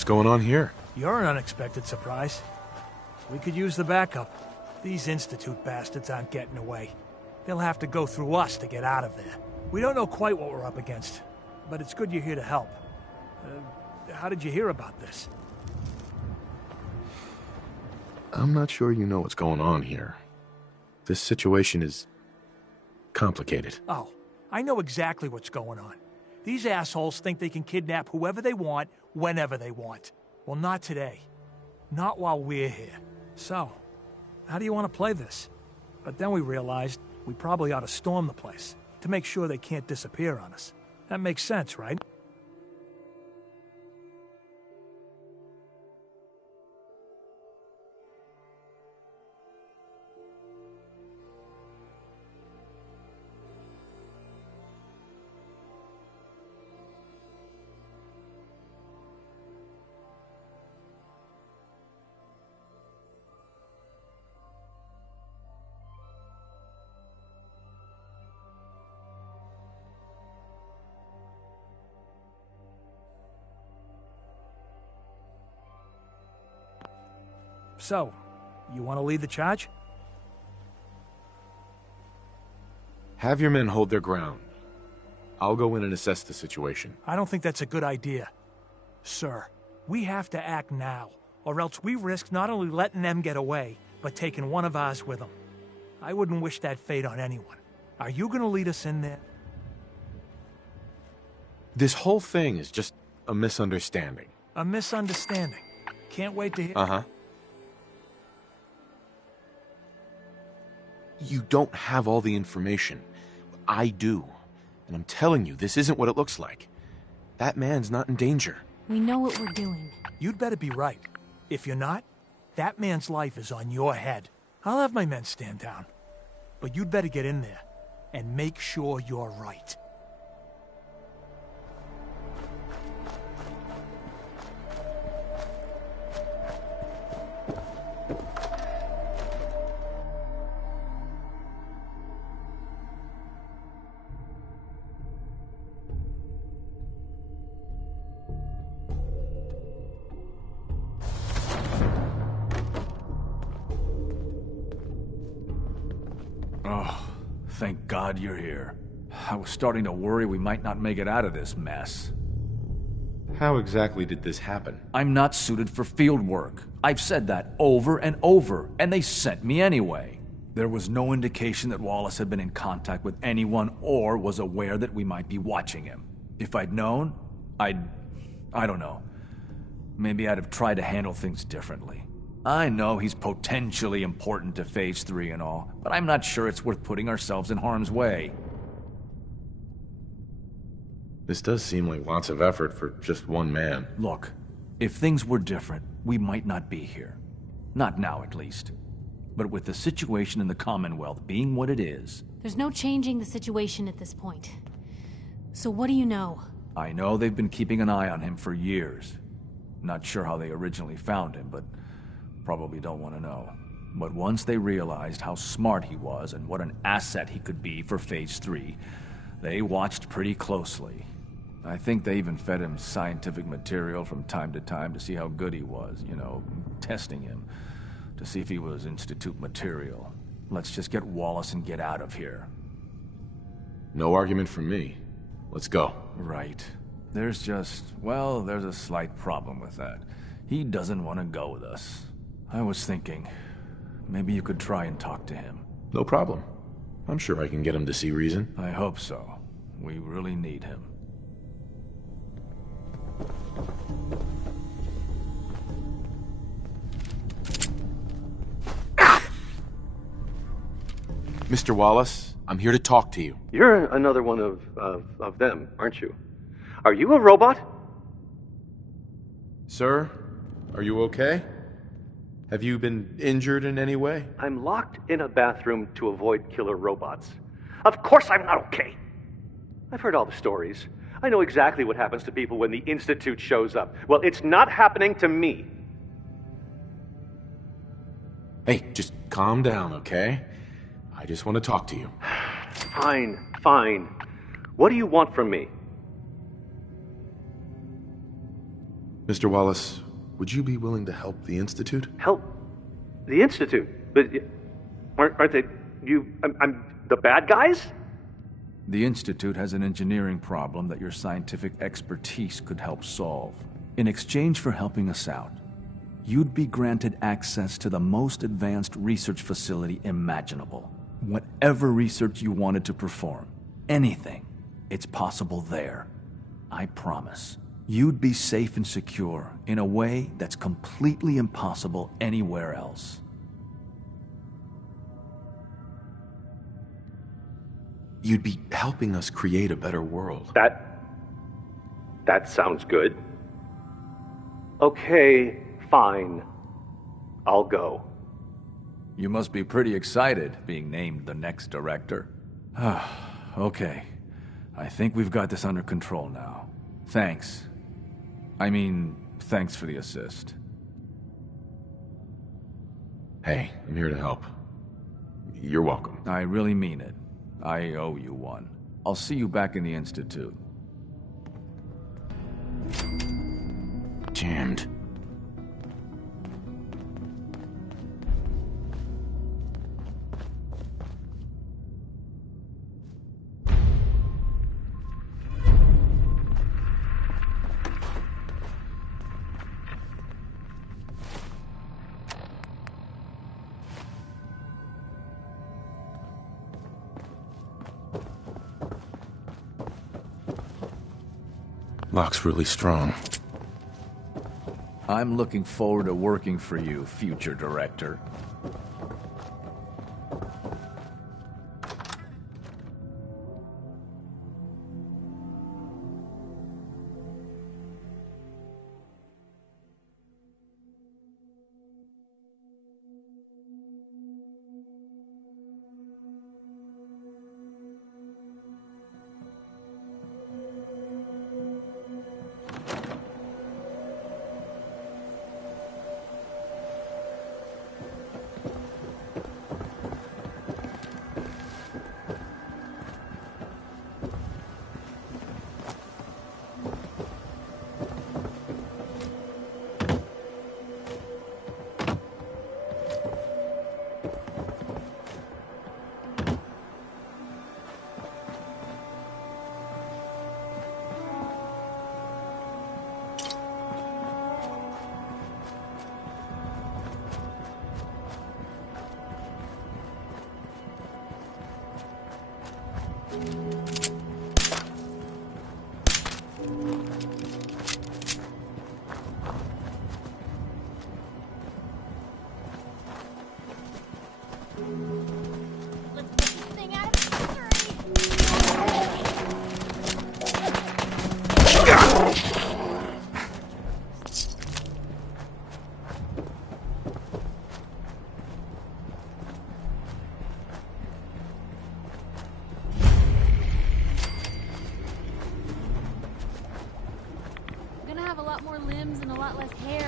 What's going on here? You're an unexpected surprise. We could use the backup. These Institute bastards aren't getting away. They'll have to go through us to get out of there. We don't know quite what we're up against, but it's good you're here to help. How did you hear about this? I'm not sure you know what's going on here. This situation is complicated. Oh, I know exactly what's going on. These assholes think they can kidnap whoever they want, whenever they want. Well, not today. Not while we're here. So, how do you want to play this? But then we realized we probably ought to storm the place to make sure they can't disappear on us. That makes sense, right? So, you want to lead the charge? Have your men hold their ground. I'll go in and assess the situation. I don't think that's a good idea. Sir, we have to act now, or else we risk not only letting them get away, but taking one of ours with them. I wouldn't wish that fate on anyone. Are you gonna lead us in there? This whole thing is just a misunderstanding. A misunderstanding. Can't wait to hear. Uh-huh. You don't have all the information. I do. And I'm telling you, this isn't what it looks like. That man's not in danger. We know what we're doing. You'd better be right. If you're not, that man's life is on your head. I'll have my men stand down. But you'd better get in there and make sure you're right. Oh, thank God you're here. I was starting to worry we might not make it out of this mess. How exactly did this happen? I'm not suited for field work. I've said that over and over, and they sent me anyway. There was no indication that Wallace had been in contact with anyone or was aware that we might be watching him. If I'd known, I don't know. Maybe I'd have tried to handle things differently. I know he's potentially important to Phase 3 and all, but I'm not sure it's worth putting ourselves in harm's way. This does seem like lots of effort for just one man. Look, if things were different, we might not be here. Not now, at least. But with the situation in the Commonwealth being what it is... There's no changing the situation at this point. So what do you know? I know they've been keeping an eye on him for years. Not sure how they originally found him, but probably don't want to know. But once they realized how smart he was and what an asset he could be for Phase 3, they watched pretty closely. I think they even fed him scientific material from time to time to see how good he was, you know, testing him, to see if he was Institute material. Let's just get Wallace and get out of here. No argument from me. Let's go. Right. There's a slight problem with that. He doesn't want to go with us. I was thinking, maybe you could try and talk to him. No problem. I'm sure I can get him to see reason. I hope so. We really need him. Mr. Wallace, I'm here to talk to you. You're another one of them, aren't you? Are you a robot? Sir, are you okay? Have you been injured in any way? I'm locked in a bathroom to avoid killer robots. Of course I'm not okay. I've heard all the stories. I know exactly what happens to people when the Institute shows up. Well, it's not happening to me. Hey, just calm down, okay? I just want to talk to you. Fine. What do you want from me? Mr. Wallace, would you be willing to help the Institute? Help? The Institute? But aren't they... I'm the bad guys? The Institute has an engineering problem that your scientific expertise could help solve. In exchange for helping us out, you'd be granted access to the most advanced research facility imaginable. Whatever research you wanted to perform, anything, it's possible there. I promise. You'd be safe and secure in a way that's completely impossible anywhere else. You'd be helping us create a better world. That sounds good. Okay, fine. I'll go. You must be pretty excited being named the next director. Okay. I think we've got this under control now. Thanks. Thanks for the assist. Hey, I'm here to help. You're welcome. I really mean it. I owe you one. I'll see you back in the Institute. Jammed. lock's really strong. I'm looking forward to working for you, future director. Gonna have a lot more limbs and a lot less hair.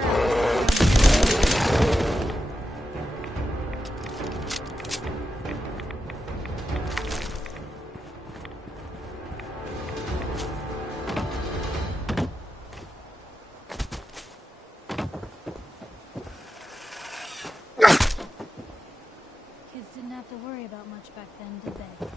Kids didn't have to worry about much back then, did they?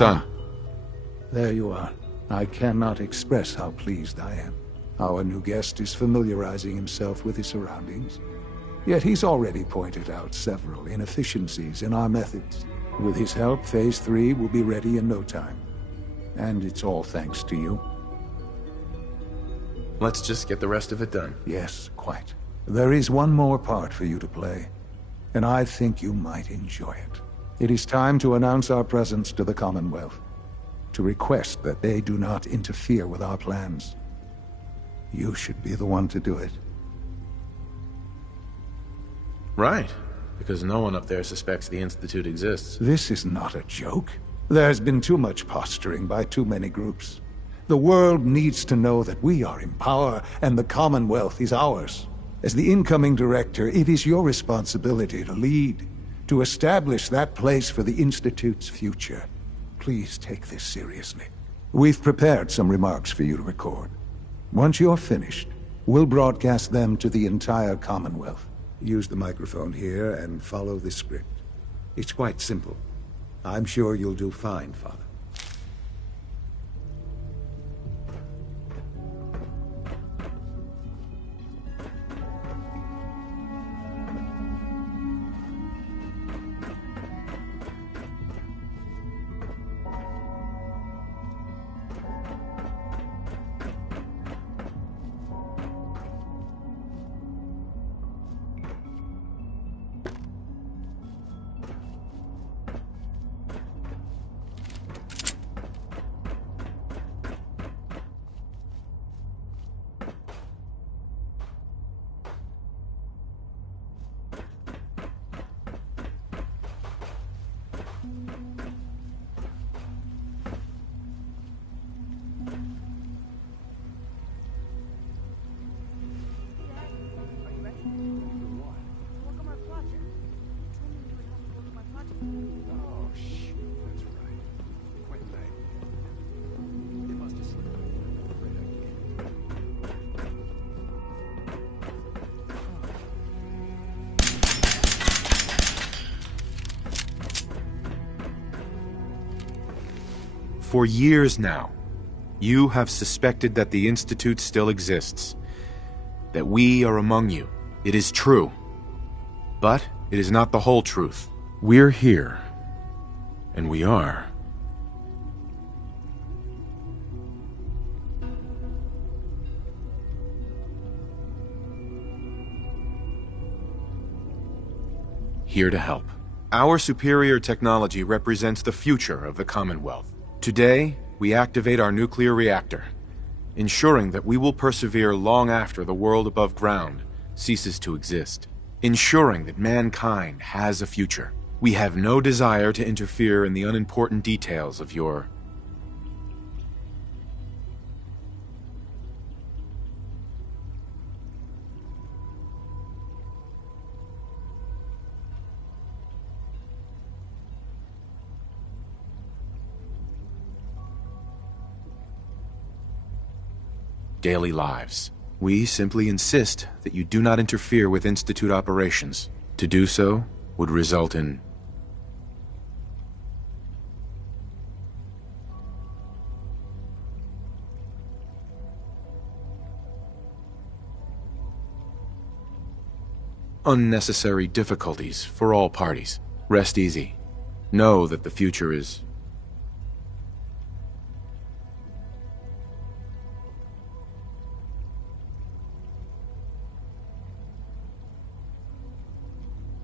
Son. There you are. I cannot express how pleased I am. Our new guest is familiarizing himself with his surroundings. Yet he's already pointed out several inefficiencies in our methods. With his help, Phase 3 will be ready in no time. And it's all thanks to you. Let's just get the rest of it done. Yes, quite. There is one more part for you to play, and I think you might enjoy it. It is time to announce our presence to the Commonwealth, to request that they do not interfere with our plans. You should be the one to do it. Right, because no one up there suspects the Institute exists. This is not a joke. There's been too much posturing by too many groups. The world needs to know that we are in power and the Commonwealth is ours. As the incoming director, it is your responsibility to lead, to establish that place for the Institute's future. Please take this seriously. We've prepared some remarks for you to record. Once you're finished, we'll broadcast them to the entire Commonwealth. Use the microphone here and follow the script. It's quite simple. I'm sure you'll do fine, Father. For years now, you have suspected that the Institute still exists. That we are among you. It is true. But it is not the whole truth. We're here. And we are. Here to help. Our superior technology represents the future of the Commonwealth. Today, we activate our nuclear reactor, ensuring that we will persevere long after the world above ground ceases to exist, ensuring that mankind has a future. We have no desire to interfere in the unimportant details of your... daily lives. We simply insist that you do not interfere with Institute operations. To do so would result in... unnecessary difficulties for all parties. Rest easy. Know that the future is...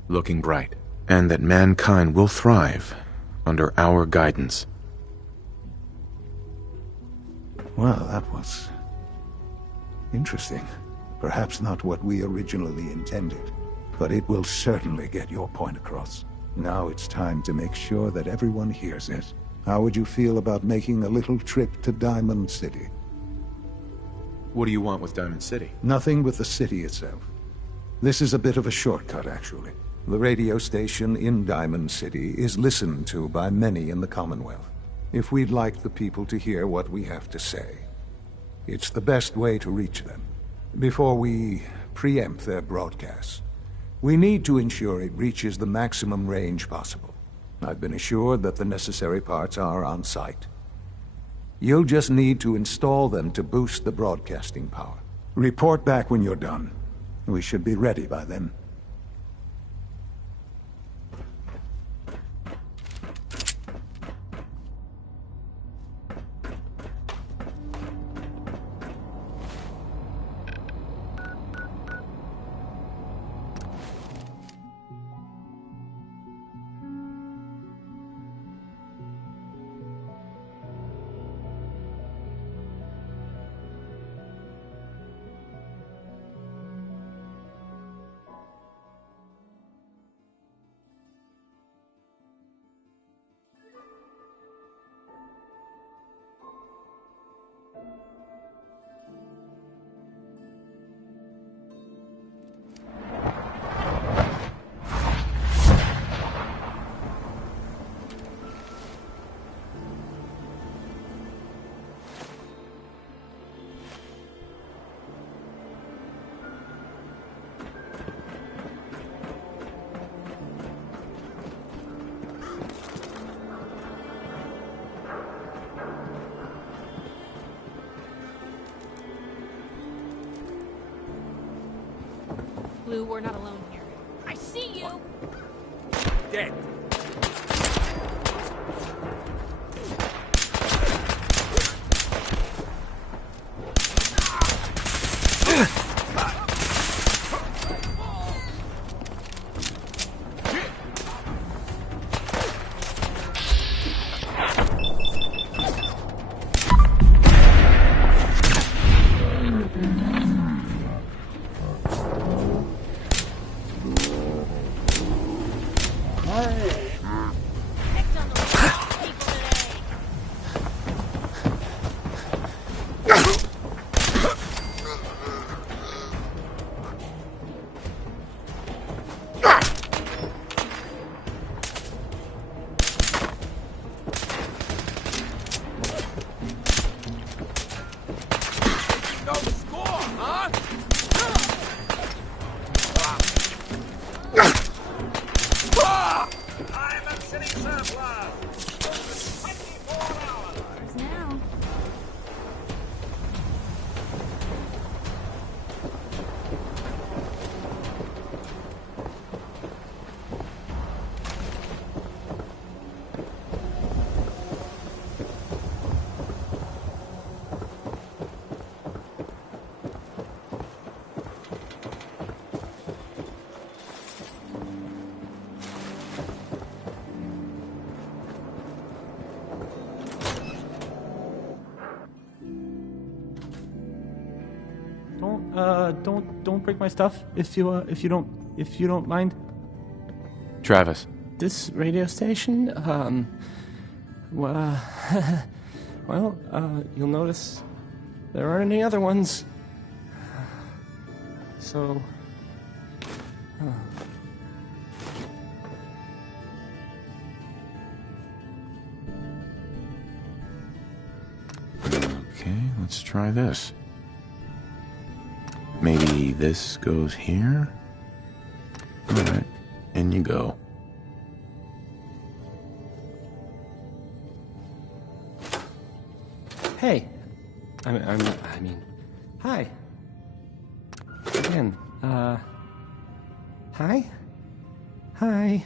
looking bright, and that mankind will thrive under our guidance. Well, that was... interesting. Perhaps not what we originally intended, but it will certainly get your point across. Now it's time to make sure that everyone hears it. How would you feel about making a little trip to Diamond City? What do you want with Diamond City? Nothing with the city itself. This is a bit of a shortcut, actually. The radio station in Diamond City is listened to by many in the Commonwealth. If we'd like the people to hear what we have to say, it's the best way to reach them. Before we preempt their broadcasts, we need to ensure it reaches the maximum range possible. I've been assured that the necessary parts are on site. You'll just need to install them to boost the broadcasting power. Report back when you're done. We should be ready by then. Blue, we're not alone here. I see you! Dead. Don't break my stuff if you don't mind. Travis. This radio station, well, you'll notice there aren't any other ones. So, Okay, let's try this. Maybe this goes here? Alright, in you go. hey, I mean, hi. Again, hi? Hi.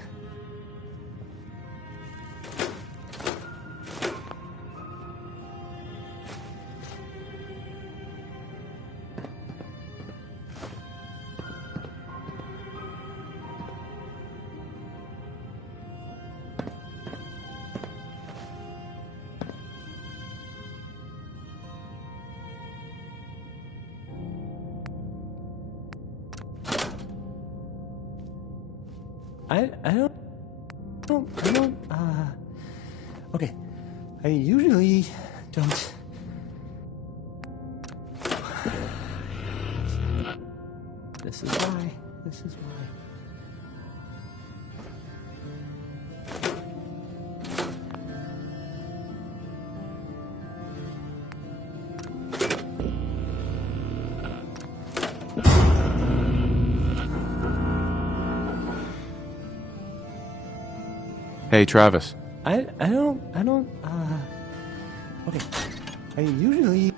I don't, okay. I usually don't. This is why. Hey, Travis. I don't, okay. I usually...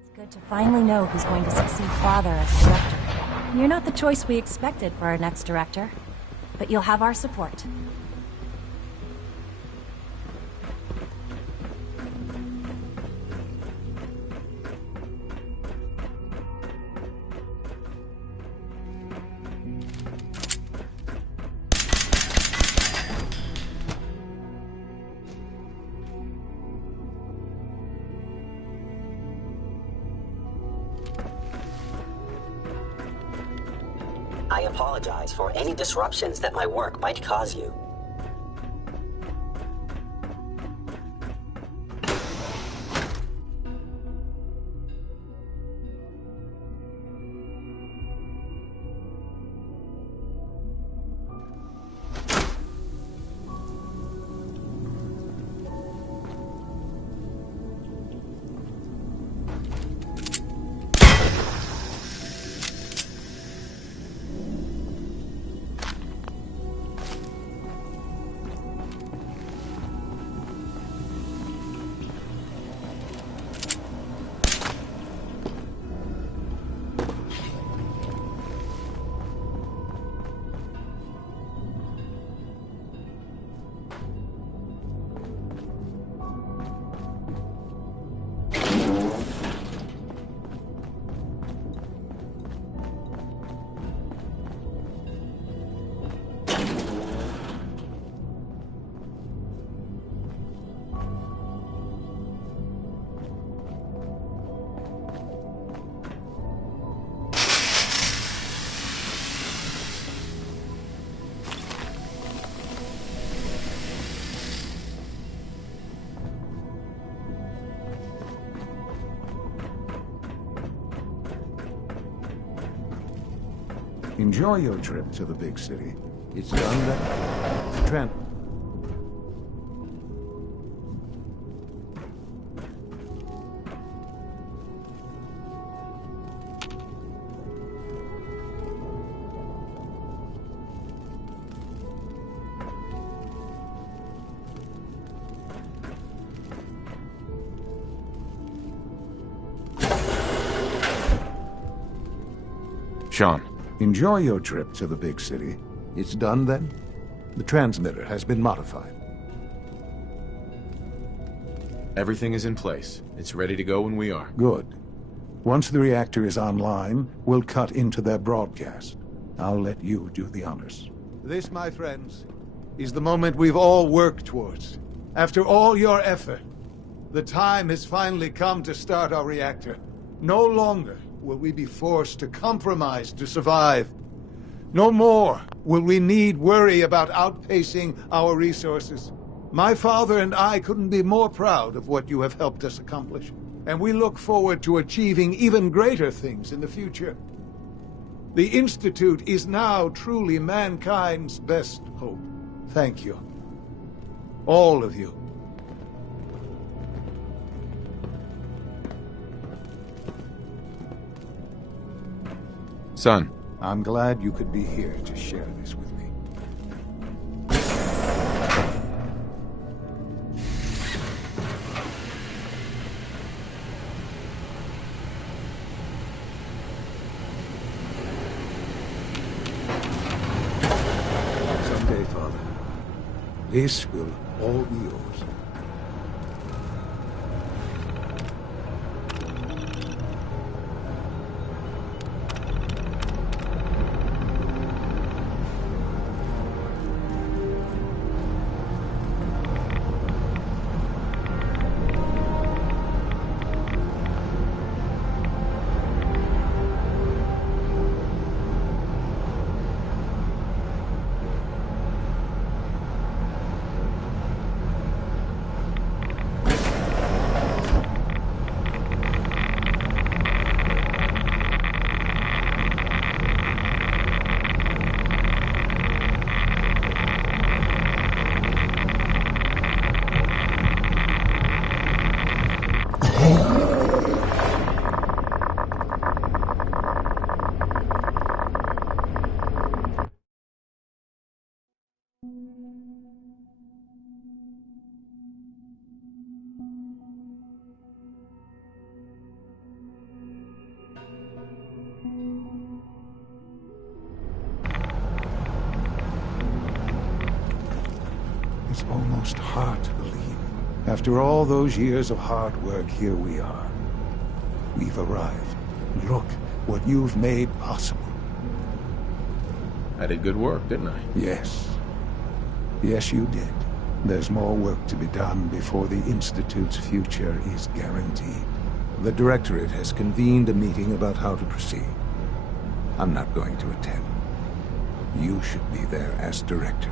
It's good to finally know who's going to succeed Father as director. You're not the choice we expected for our next director, but you'll have our support. I apologize for any disruptions that my work might cause you. Enjoy your trip to the big city. It's done then. Trent. Sean. Enjoy your trip to the big city. It's done then? The transmitter has been modified. Everything is in place. It's ready to go when we are. Good. Once the reactor is online, we'll cut into their broadcast. I'll let you do the honors. This, my friends, is the moment we've all worked towards. After all your effort, the time has finally come to start our reactor. No longer will we be forced to compromise to survive. No more will we need worry about outpacing our resources. My father and I couldn't be more proud of what you have helped us accomplish, and we look forward to achieving even greater things in the future. The Institute is now truly mankind's best hope. Thank you. All of you. Son. I'm glad you could be here to share this with me. Someday, Father, this will all be yours. almost hard to believe. After all those years of hard work, here we are. We've arrived. Look what you've made possible. I did good work, didn't I? Yes. Yes, you did. There's more work to be done before the Institute's future is guaranteed. The Directorate has convened a meeting about how to proceed. I'm not going to attend. You should be there as Director.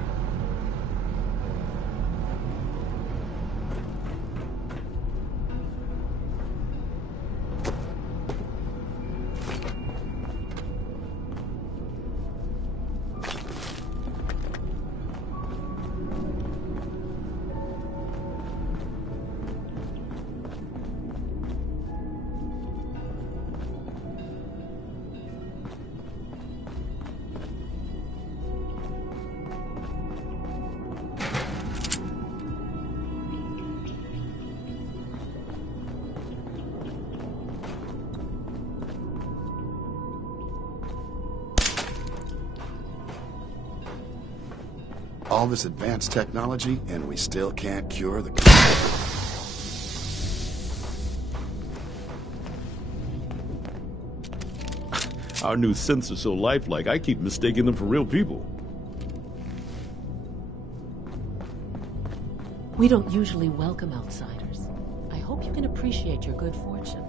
All this advanced technology, and we still can't cure the... Our new synths are so lifelike, I keep mistaking them for real people. We don't usually welcome outsiders. I hope you can appreciate your good fortune.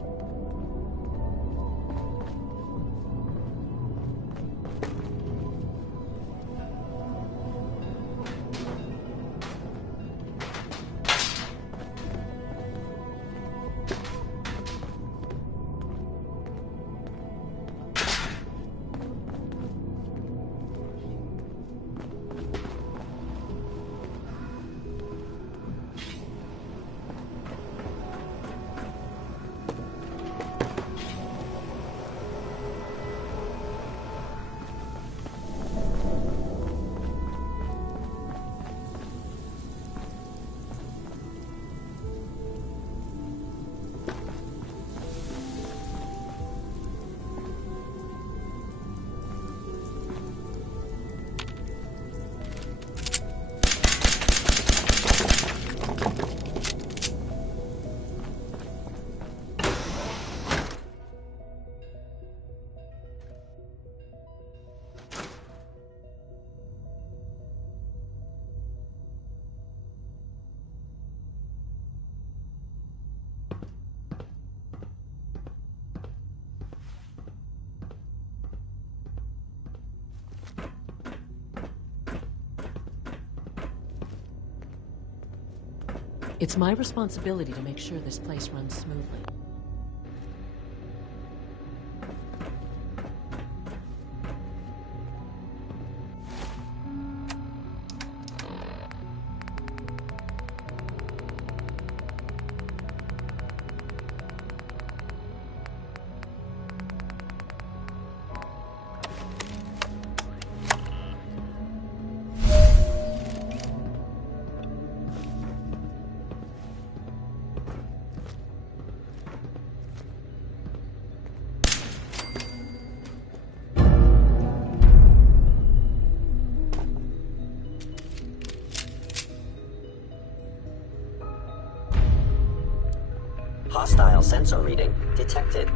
It's my responsibility to make sure this place runs smoothly. Hostile sensor reading detected.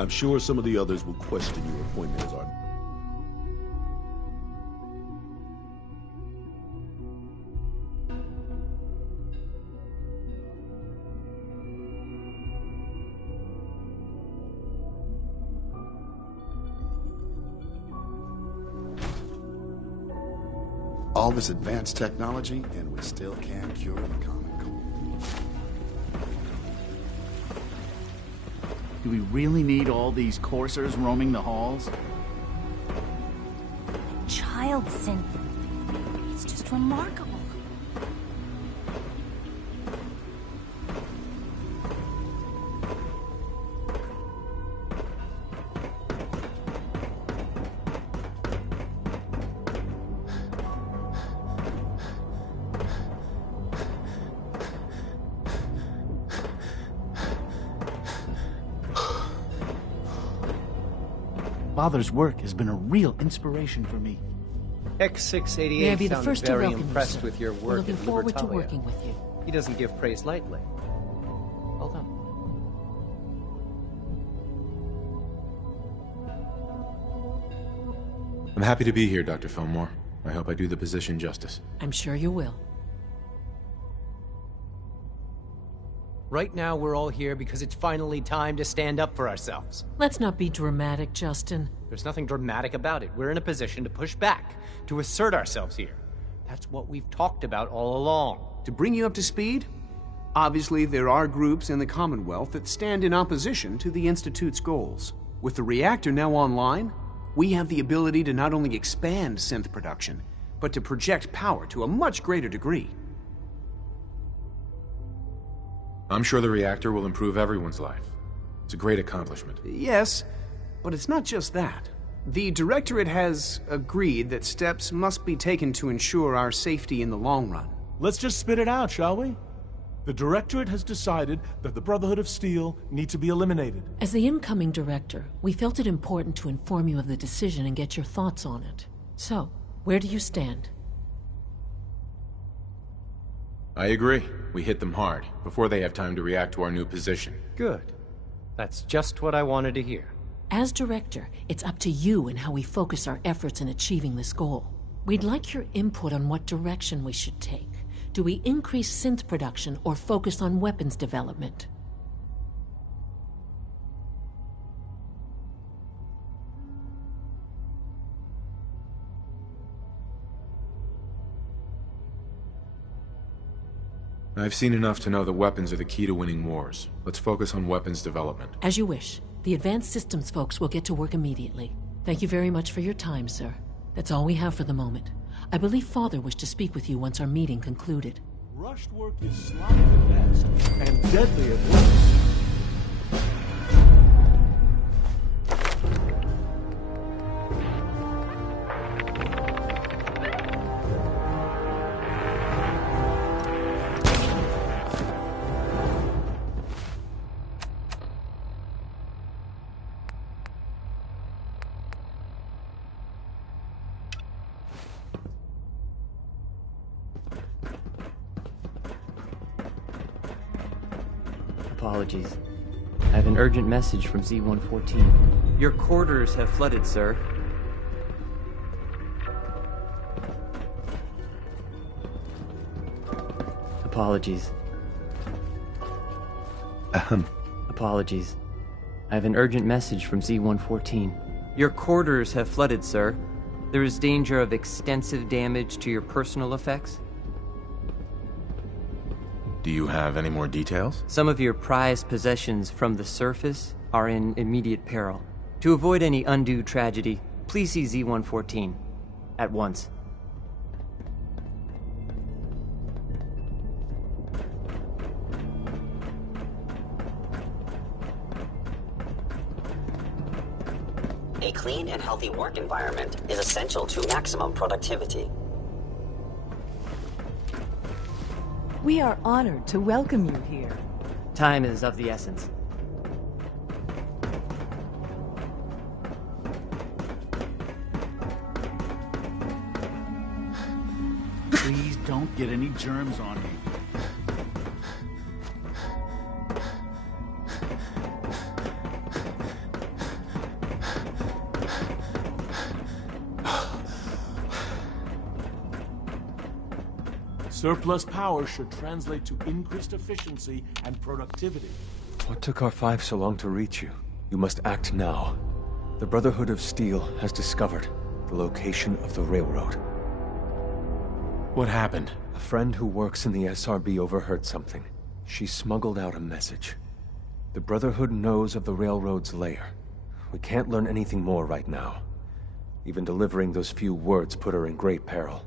I'm sure some of the others will question your appointment as our... All this advanced technology, and we still can't cure the common cold. Do we really need all these coursers roaming the halls? Child synth. It's just remarkable. Father's work has been a real inspiration for me. X688 May I be the sounds first to very welcome you, impressed sir. with your We're work looking at forward to Libertalia. working with you. He doesn't give praise lightly. Well done. I'm happy to be here, Dr. Fillmore. I hope I do the position justice. I'm sure you will. Right now, we're all here because it's finally time to stand up for ourselves. Let's not be dramatic, Justin. There's nothing dramatic about it. We're in a position to push back, to assert ourselves here. That's what we've talked about all along. To bring you up to speed, obviously there are groups in the Commonwealth that stand in opposition to the Institute's goals. With the reactor now online, we have the ability to not only expand synth production, but to project power to a much greater degree. I'm sure the reactor will improve everyone's life. It's a great accomplishment. Yes, but it's not just that. The Directorate has agreed that steps must be taken to ensure our safety in the long run. Let's just spit it out, shall we? The Directorate has decided that the Brotherhood of Steel need to be eliminated. As the incoming director, we felt it important to inform you of the decision and get your thoughts on it. So, where do you stand? I agree. We hit them hard, before they have time to react to our new position. Good. That's just what I wanted to hear. As director, it's up to you and how we focus our efforts in achieving this goal. We'd like your input on what direction we should take. Do we increase synth production or focus on weapons development? I've seen enough to know that weapons are the key to winning wars. Let's focus on weapons development. As you wish. The Advanced Systems folks will get to work immediately. Thank you very much for your time, sir. That's all we have for the moment. I believe Father wished to speak with you once our meeting concluded. Rushed work is sloppy at best, and deadly at worst. Apologies. I have an urgent message from Z-114. Your quarters have flooded, sir. Apologies. Apologies. I have an urgent message from Z-114. Your quarters have flooded, sir. There is danger of extensive damage to your personal effects. Do you have any more details? Some of your prized possessions from the surface are in immediate peril. To avoid any undue tragedy, please see Z-114 at once. A clean and healthy work environment is essential to maximum productivity. We are honored to welcome you here. Time is of the essence. Please don't get any germs on me. Surplus power should translate to increased efficiency and productivity. What took R5 so long to reach you? You must act now. The Brotherhood of Steel has discovered the location of the railroad. What happened? A friend who works in the SRB overheard something. She smuggled out a message. The Brotherhood knows of the railroad's lair. We can't learn anything more right now. Even delivering those few words put her in great peril.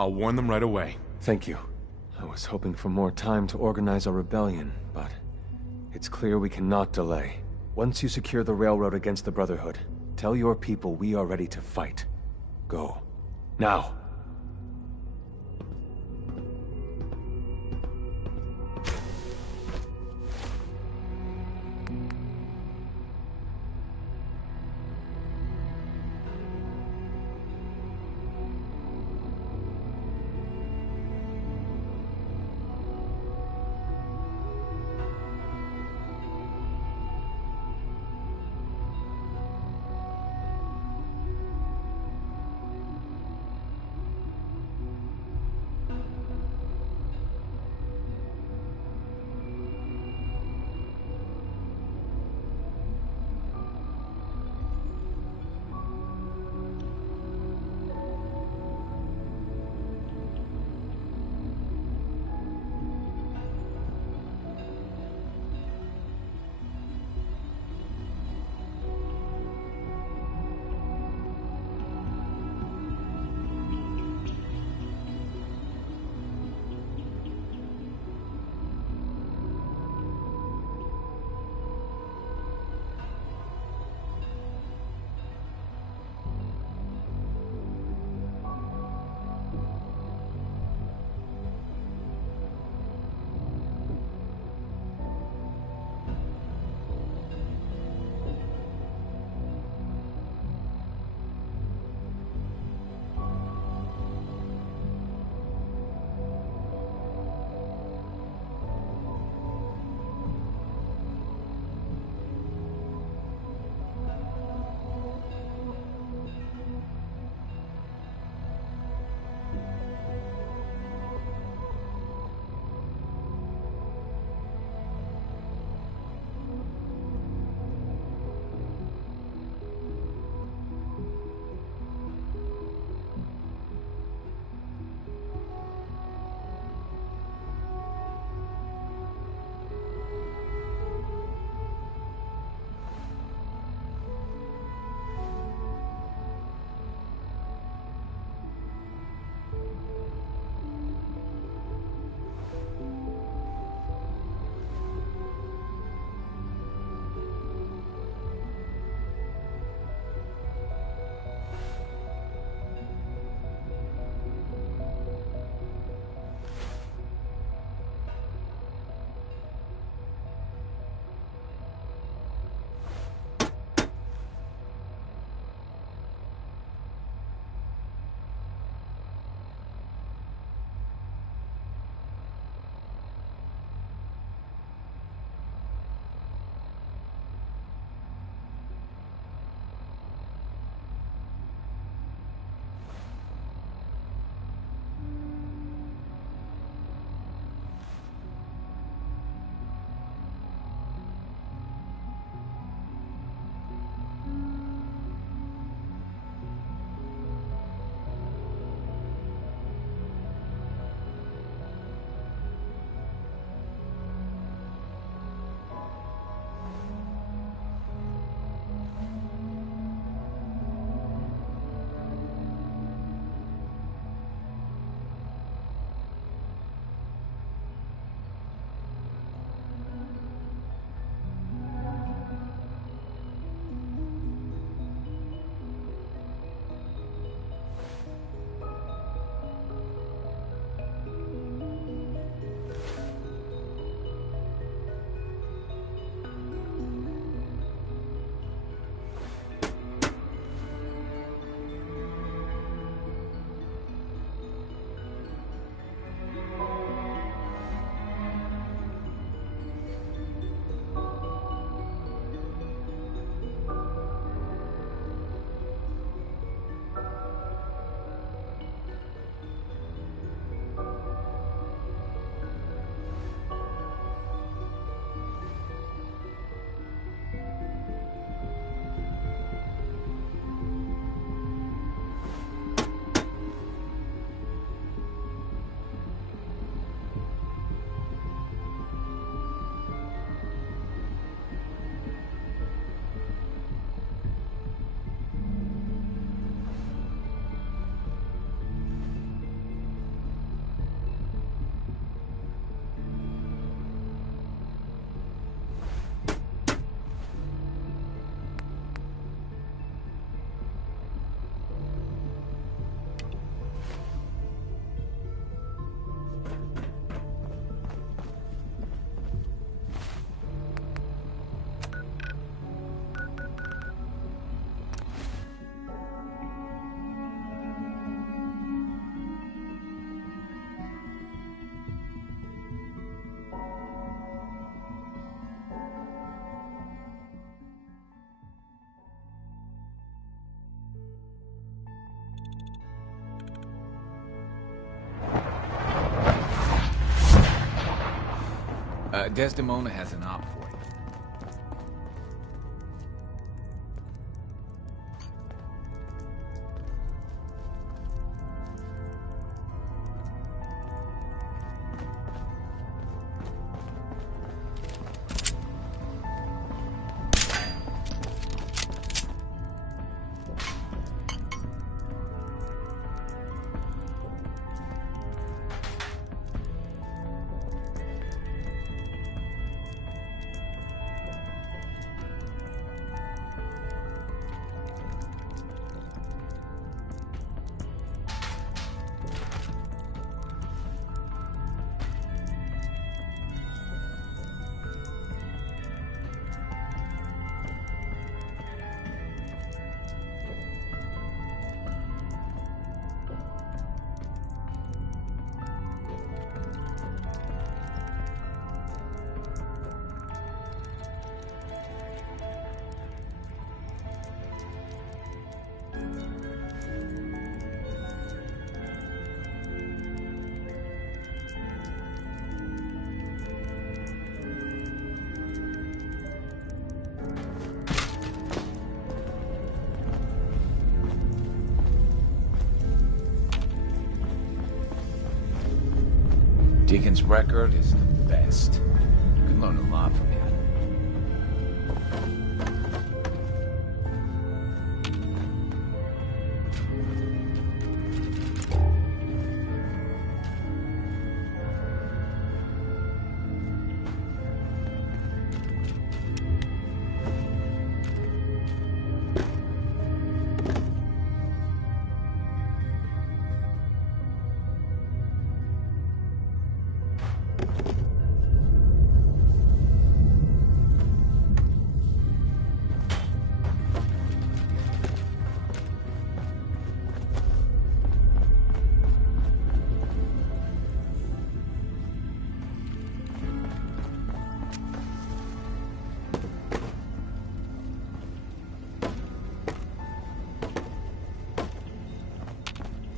I'll warn them right away. Thank you. I was hoping for more time to organize a rebellion, but it's clear we cannot delay. Once you secure the railroad against the Brotherhood, tell your people we are ready to fight. Go. Now! Desdemona has an op for you. Deacon's record is the best. You can learn a lot from him.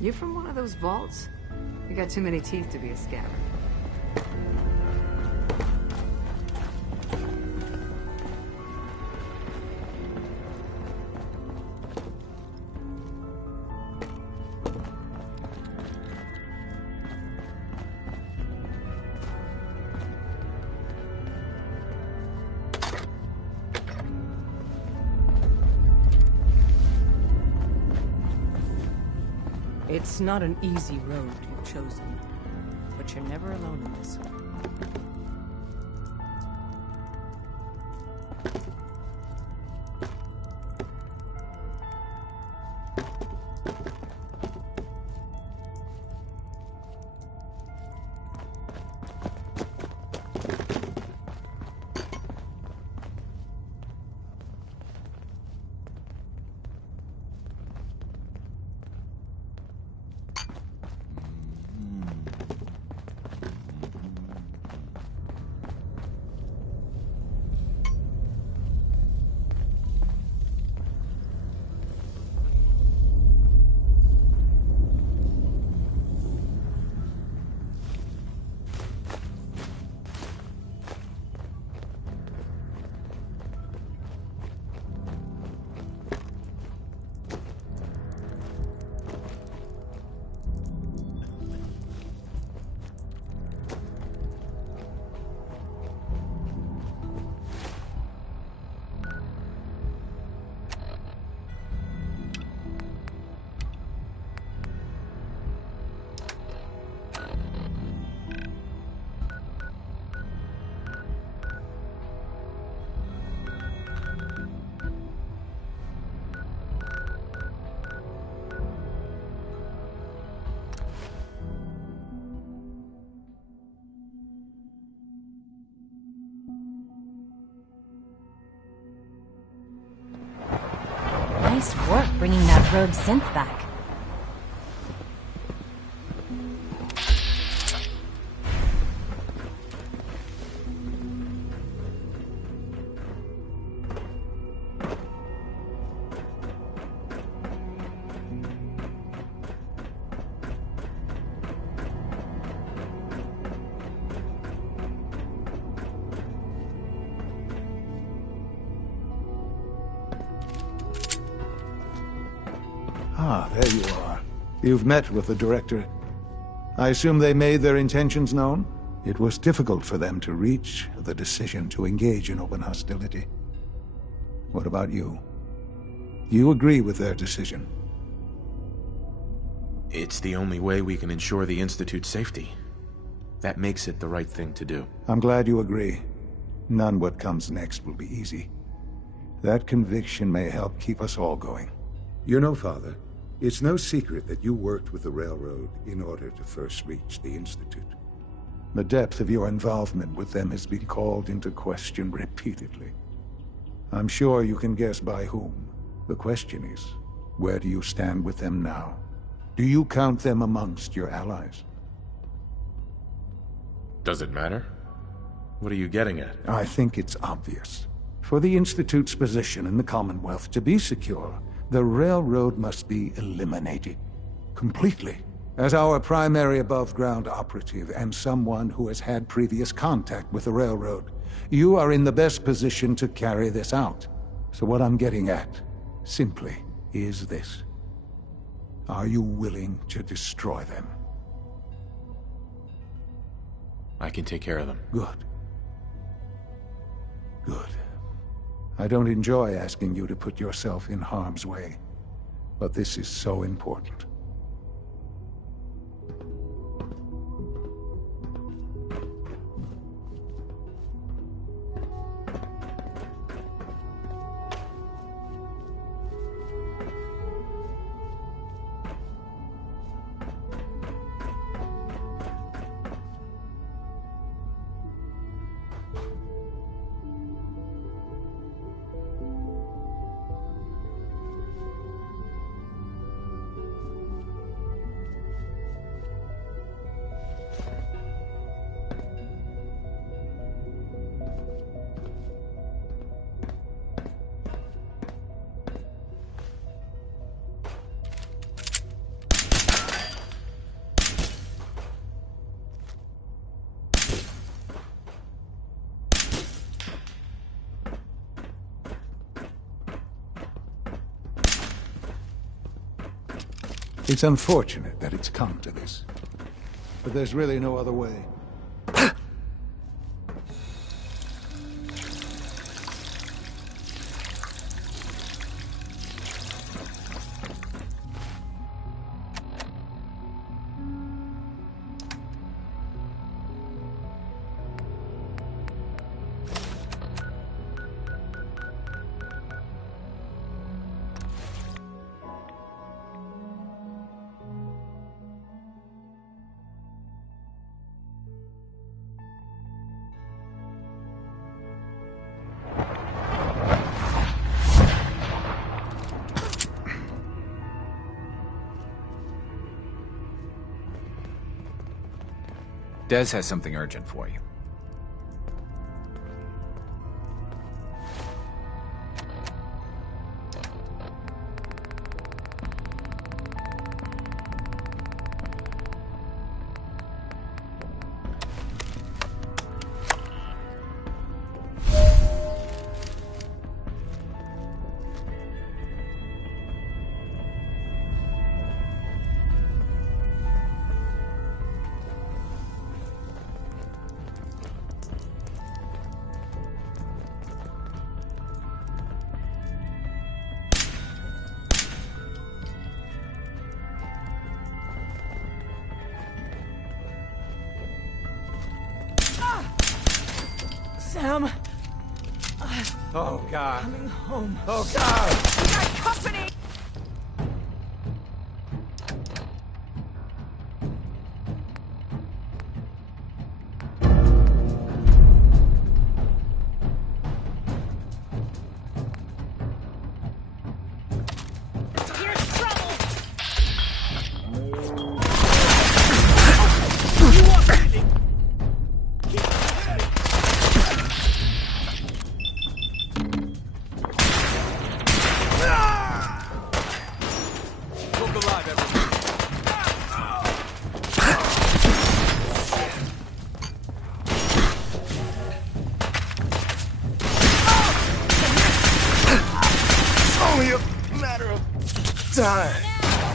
You from one of those vaults? You got too many teeth to be a scammer. It's not an easy road you've chosen, but you're never alone in this. Nice work bringing that rogue synth back. Ah, there you are. You've met with the directorate. I assume they made their intentions known? It was difficult for them to reach the decision to engage in open hostility. What about you? You agree with their decision? It's the only way we can ensure the Institute's safety. That makes it the right thing to do. I'm glad you agree. None what comes next will be easy. That conviction may help keep us all going. You know, Father, it's no secret that you worked with the Railroad in order to first reach the Institute. The depth of your involvement with them has been called into question repeatedly. I'm sure you can guess by whom. The question is, where do you stand with them now? Do you count them amongst your allies? Does it matter? What are you getting at? I think it's obvious. For the Institute's position in the Commonwealth to be secure, the Railroad must be eliminated. Completely. As our primary above-ground operative and someone who has had previous contact with the Railroad, you are in the best position to carry this out. So what I'm getting at, simply, is this. Are you willing to destroy them? I can take care of them. Good. Good. I don't enjoy asking you to put yourself in harm's way, but this is so important. It's unfortunate that it's come to this, but there's really no other way. Des has something urgent for you. Sam! Oh, God. Coming home. Oh, God! We got company! Only a matter of time.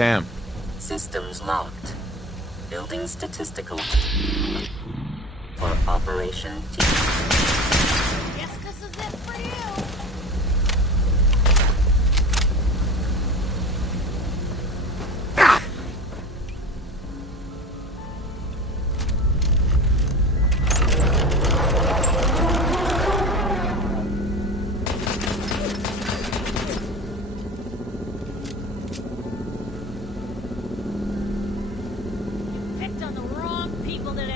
Pam. Systems locked. Building statistical. For Operation T. Guess this is it for you. Picked on the wrong people today.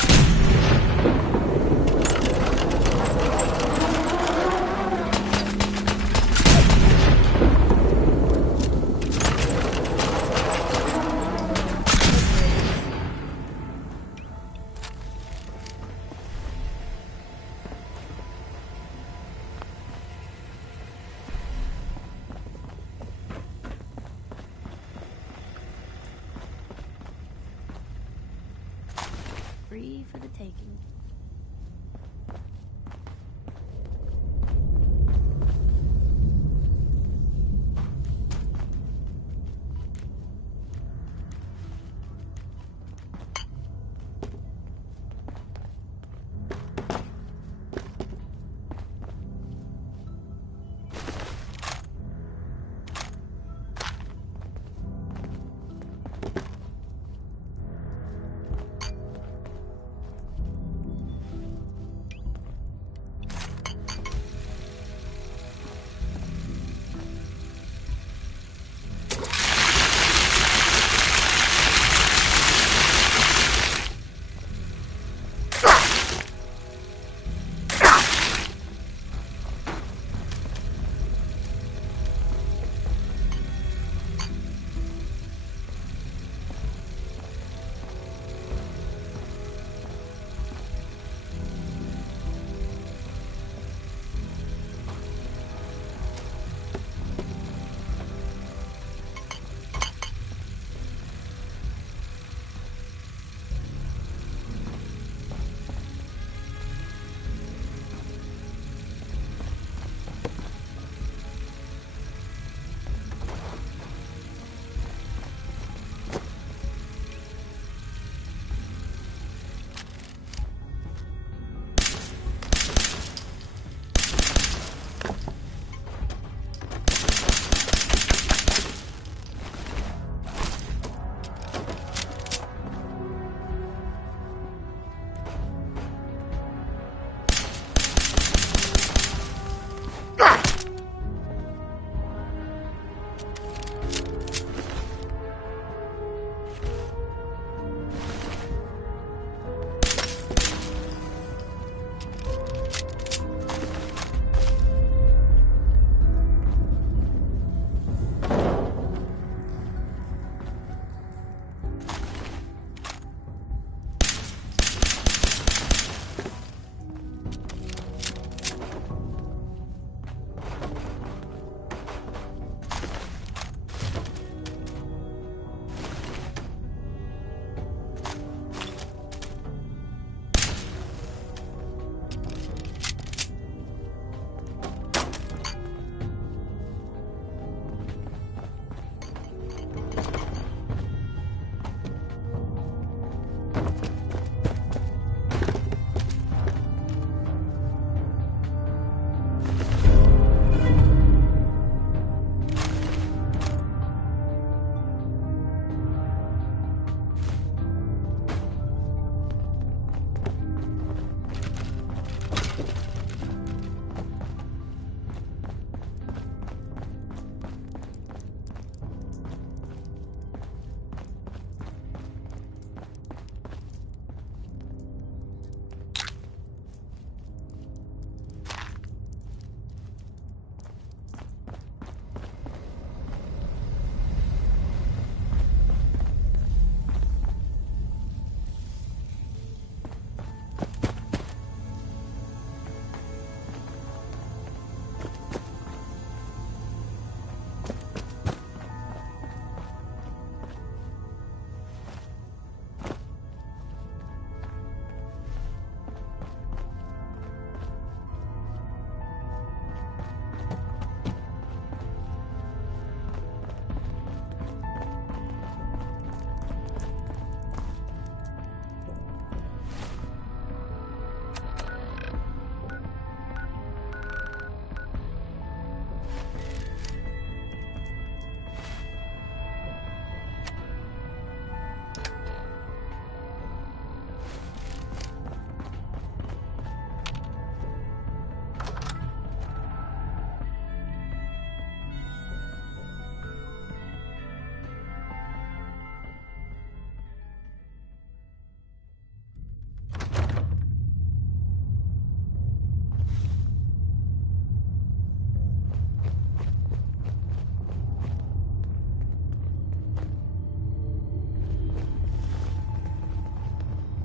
Free for the taking.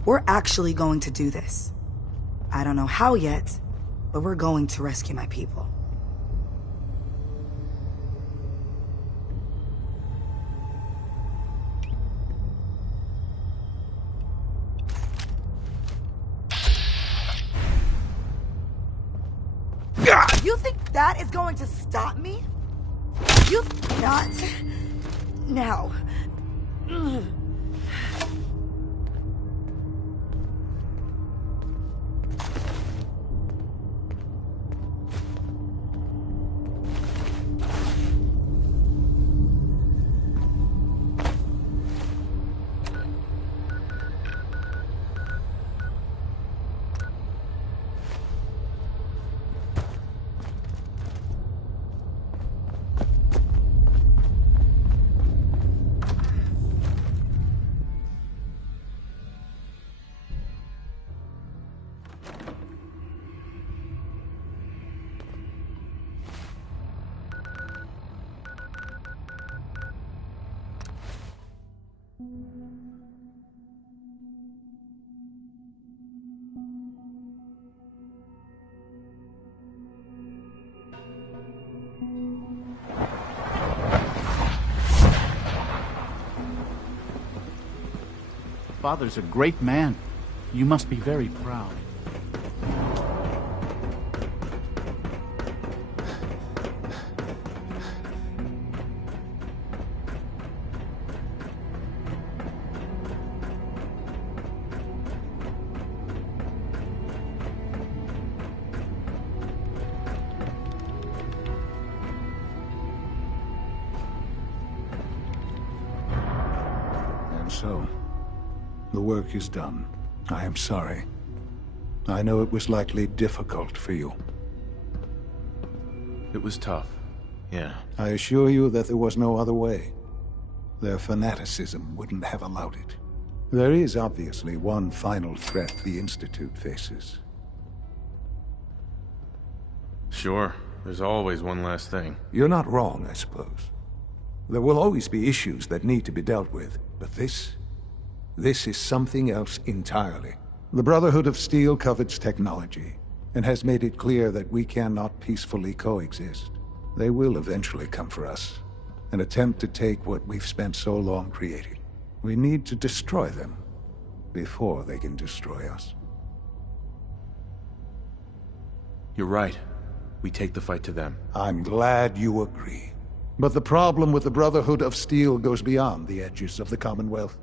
We're actually going to do this. I don't know how yet, but we're going to rescue my people. You think that is going to stop me? You not now. Ugh. Father's a great man. You must be very proud. And so, the work is done. I am sorry. I know it was likely difficult for you. It was tough, yeah. I assure you that there was no other way. Their fanaticism wouldn't have allowed it. There is obviously one final threat the Institute faces. Sure, there's always one last thing. You're not wrong, I suppose. There will always be issues that need to be dealt with, but this is something else entirely. The Brotherhood of Steel covets technology, and has made it clear that we cannot peacefully coexist. They will eventually come for us, and attempt to take what we've spent so long creating. We need to destroy them, before they can destroy us. You're right. We take the fight to them. I'm glad you agree. But the problem with the Brotherhood of Steel goes beyond the edges of the Commonwealth.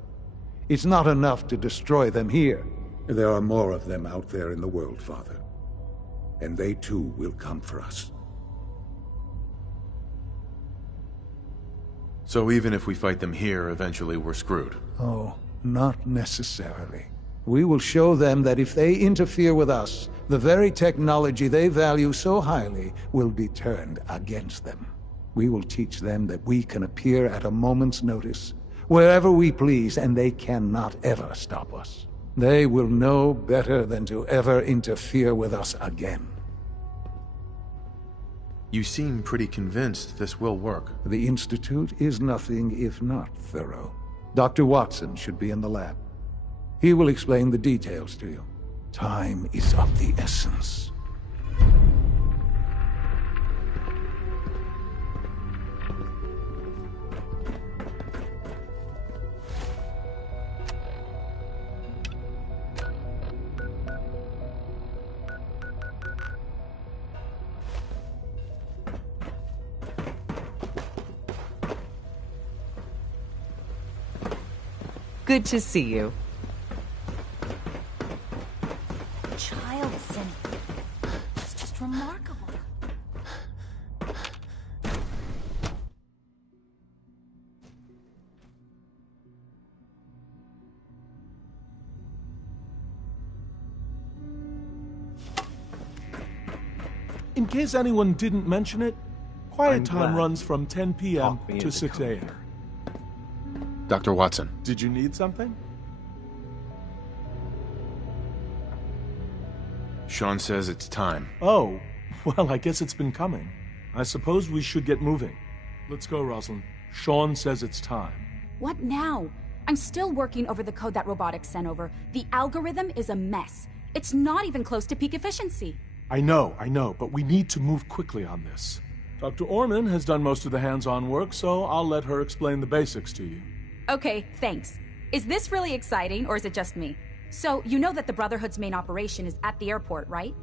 It's not enough to destroy them here. There are more of them out there in the world, Father. And they too will come for us. So even if we fight them here, eventually we're screwed. Oh, not necessarily. We will show them that if they interfere with us, the very technology they value so highly will be turned against them. We will teach them that we can appear at a moment's notice, wherever we please, and they cannot ever stop us. They will know better than to ever interfere with us again. You seem pretty convinced this will work. The Institute is nothing if not thorough. Dr. Watson should be in the lab. He will explain the details to you. Time is of the essence. Good to see you. Child sin. It's just remarkable. In case anyone didn't mention it, quiet I'm time glad. runs from 10 p.m. Talk me to into 6 coming a.m. here. Dr. Watson. Did you need something? Sean says it's time. Oh, well, I guess it's been coming. I suppose we should get moving. Let's go, Rosalind. Sean says it's time. What now? I'm still working over the code that robotics sent over. The algorithm is a mess. It's not even close to peak efficiency. I know, but we need to move quickly on this. Dr. Orman has done most of the hands-on work, so I'll let her explain the basics to you. Okay, thanks. Is this really exciting, or is it just me? So, you know that the Brotherhood's main operation is at the airport, right?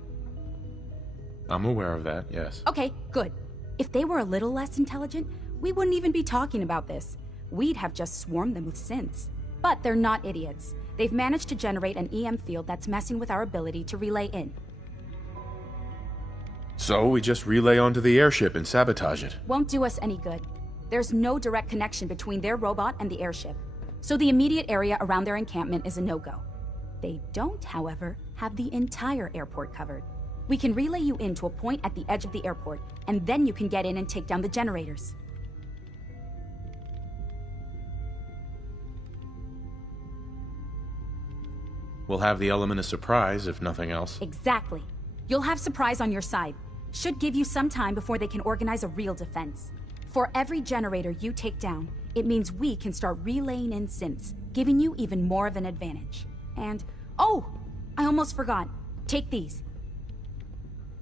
I'm aware of that, yes. Okay, good. If they were a little less intelligent, we wouldn't even be talking about this. We'd have just swarmed them with synths. But they're not idiots. They've managed to generate an EM field that's messing with our ability to relay in. So we just relay onto the airship and sabotage it. Won't do us any good. There's no direct connection between their robot and the airship, so the immediate area around their encampment is a no-go. They don't, however, have the entire airport covered. We can relay you in to a point at the edge of the airport, and then you can get in and take down the generators. We'll have the element of surprise, if nothing else. Exactly. You'll have surprise on your side. Should give you some time before they can organize a real defense. For every generator you take down, it means we can start relaying in synths, giving you even more of an advantage. And, oh, I almost forgot. Take these.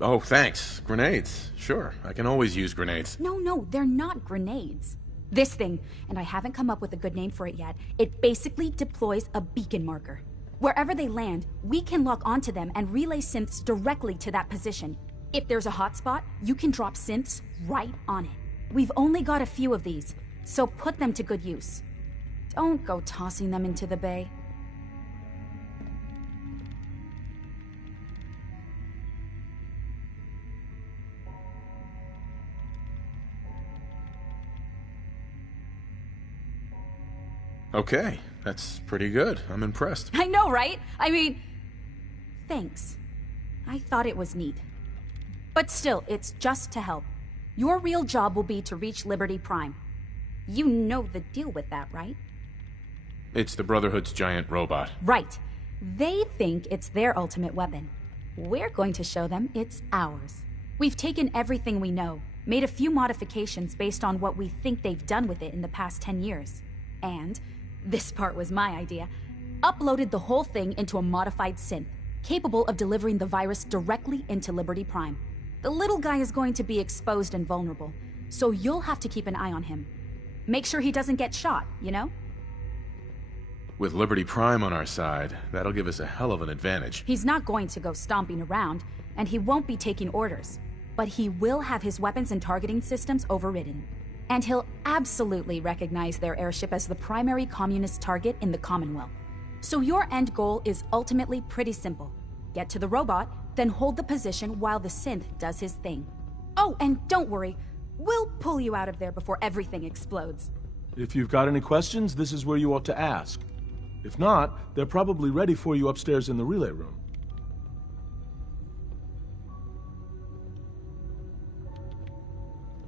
Oh, thanks. Grenades. Sure, I can always use grenades. No, they're not grenades. This thing, and I haven't come up with a good name for it yet, it basically deploys a beacon marker. Wherever they land, we can lock onto them and relay synths directly to that position. If there's a hotspot, you can drop synths right on it. We've only got a few of these, so put them to good use. Don't go tossing them into the bay. Okay, that's pretty good. I'm impressed. I know, right? I mean, thanks. I thought it was neat. But still, it's just to help. Your real job will be to reach Liberty Prime. You know the deal with that, right? It's the Brotherhood's giant robot. Right. They think it's their ultimate weapon. We're going to show them it's ours. We've taken everything we know, made a few modifications based on what we think they've done with it in the past 10 years. And, this part was my idea, uploaded the whole thing into a modified synth, capable of delivering the virus directly into Liberty Prime. The little guy is going to be exposed and vulnerable, so you'll have to keep an eye on him. Make sure he doesn't get shot, you know? With Liberty Prime on our side, that'll give us a hell of an advantage. He's not going to go stomping around, and he won't be taking orders. But he will have his weapons and targeting systems overridden. And he'll absolutely recognize their airship as the primary communist target in the Commonwealth. So your end goal is ultimately pretty simple. Get to the robot, then hold the position while the synth does his thing. Oh, and don't worry, we'll pull you out of there before everything explodes. If you've got any questions, this is where you ought to ask. If not, they're probably ready for you upstairs in the relay room.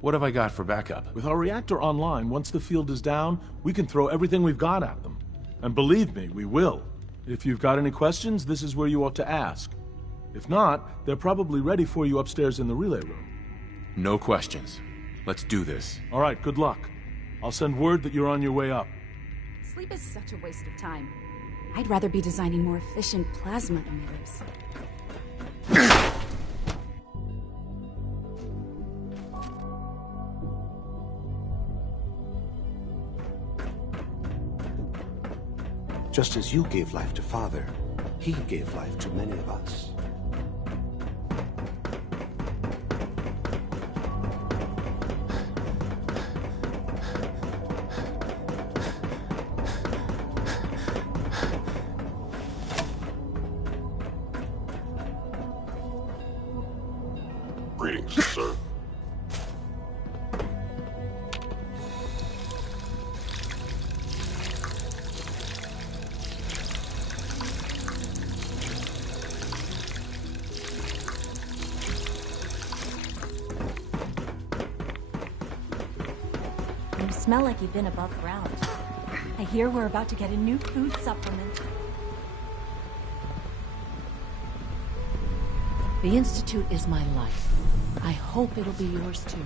What have I got for backup? With our reactor online, once the field is down, we can throw everything we've got at them. And believe me, we will. If you've got any questions, this is where you ought to ask. If not, they're probably ready for you upstairs in the relay room. No questions. Let's do this. All right, good luck. I'll send word that you're on your way up. Sleep is such a waste of time. I'd rather be designing more efficient plasma emitters. Just as you gave life to Father, he gave life to many of us. Greetings, sir. You smell like you've been above ground. I hear we're about to get a new food supplement. The Institute is my life. I hope it'll be yours too.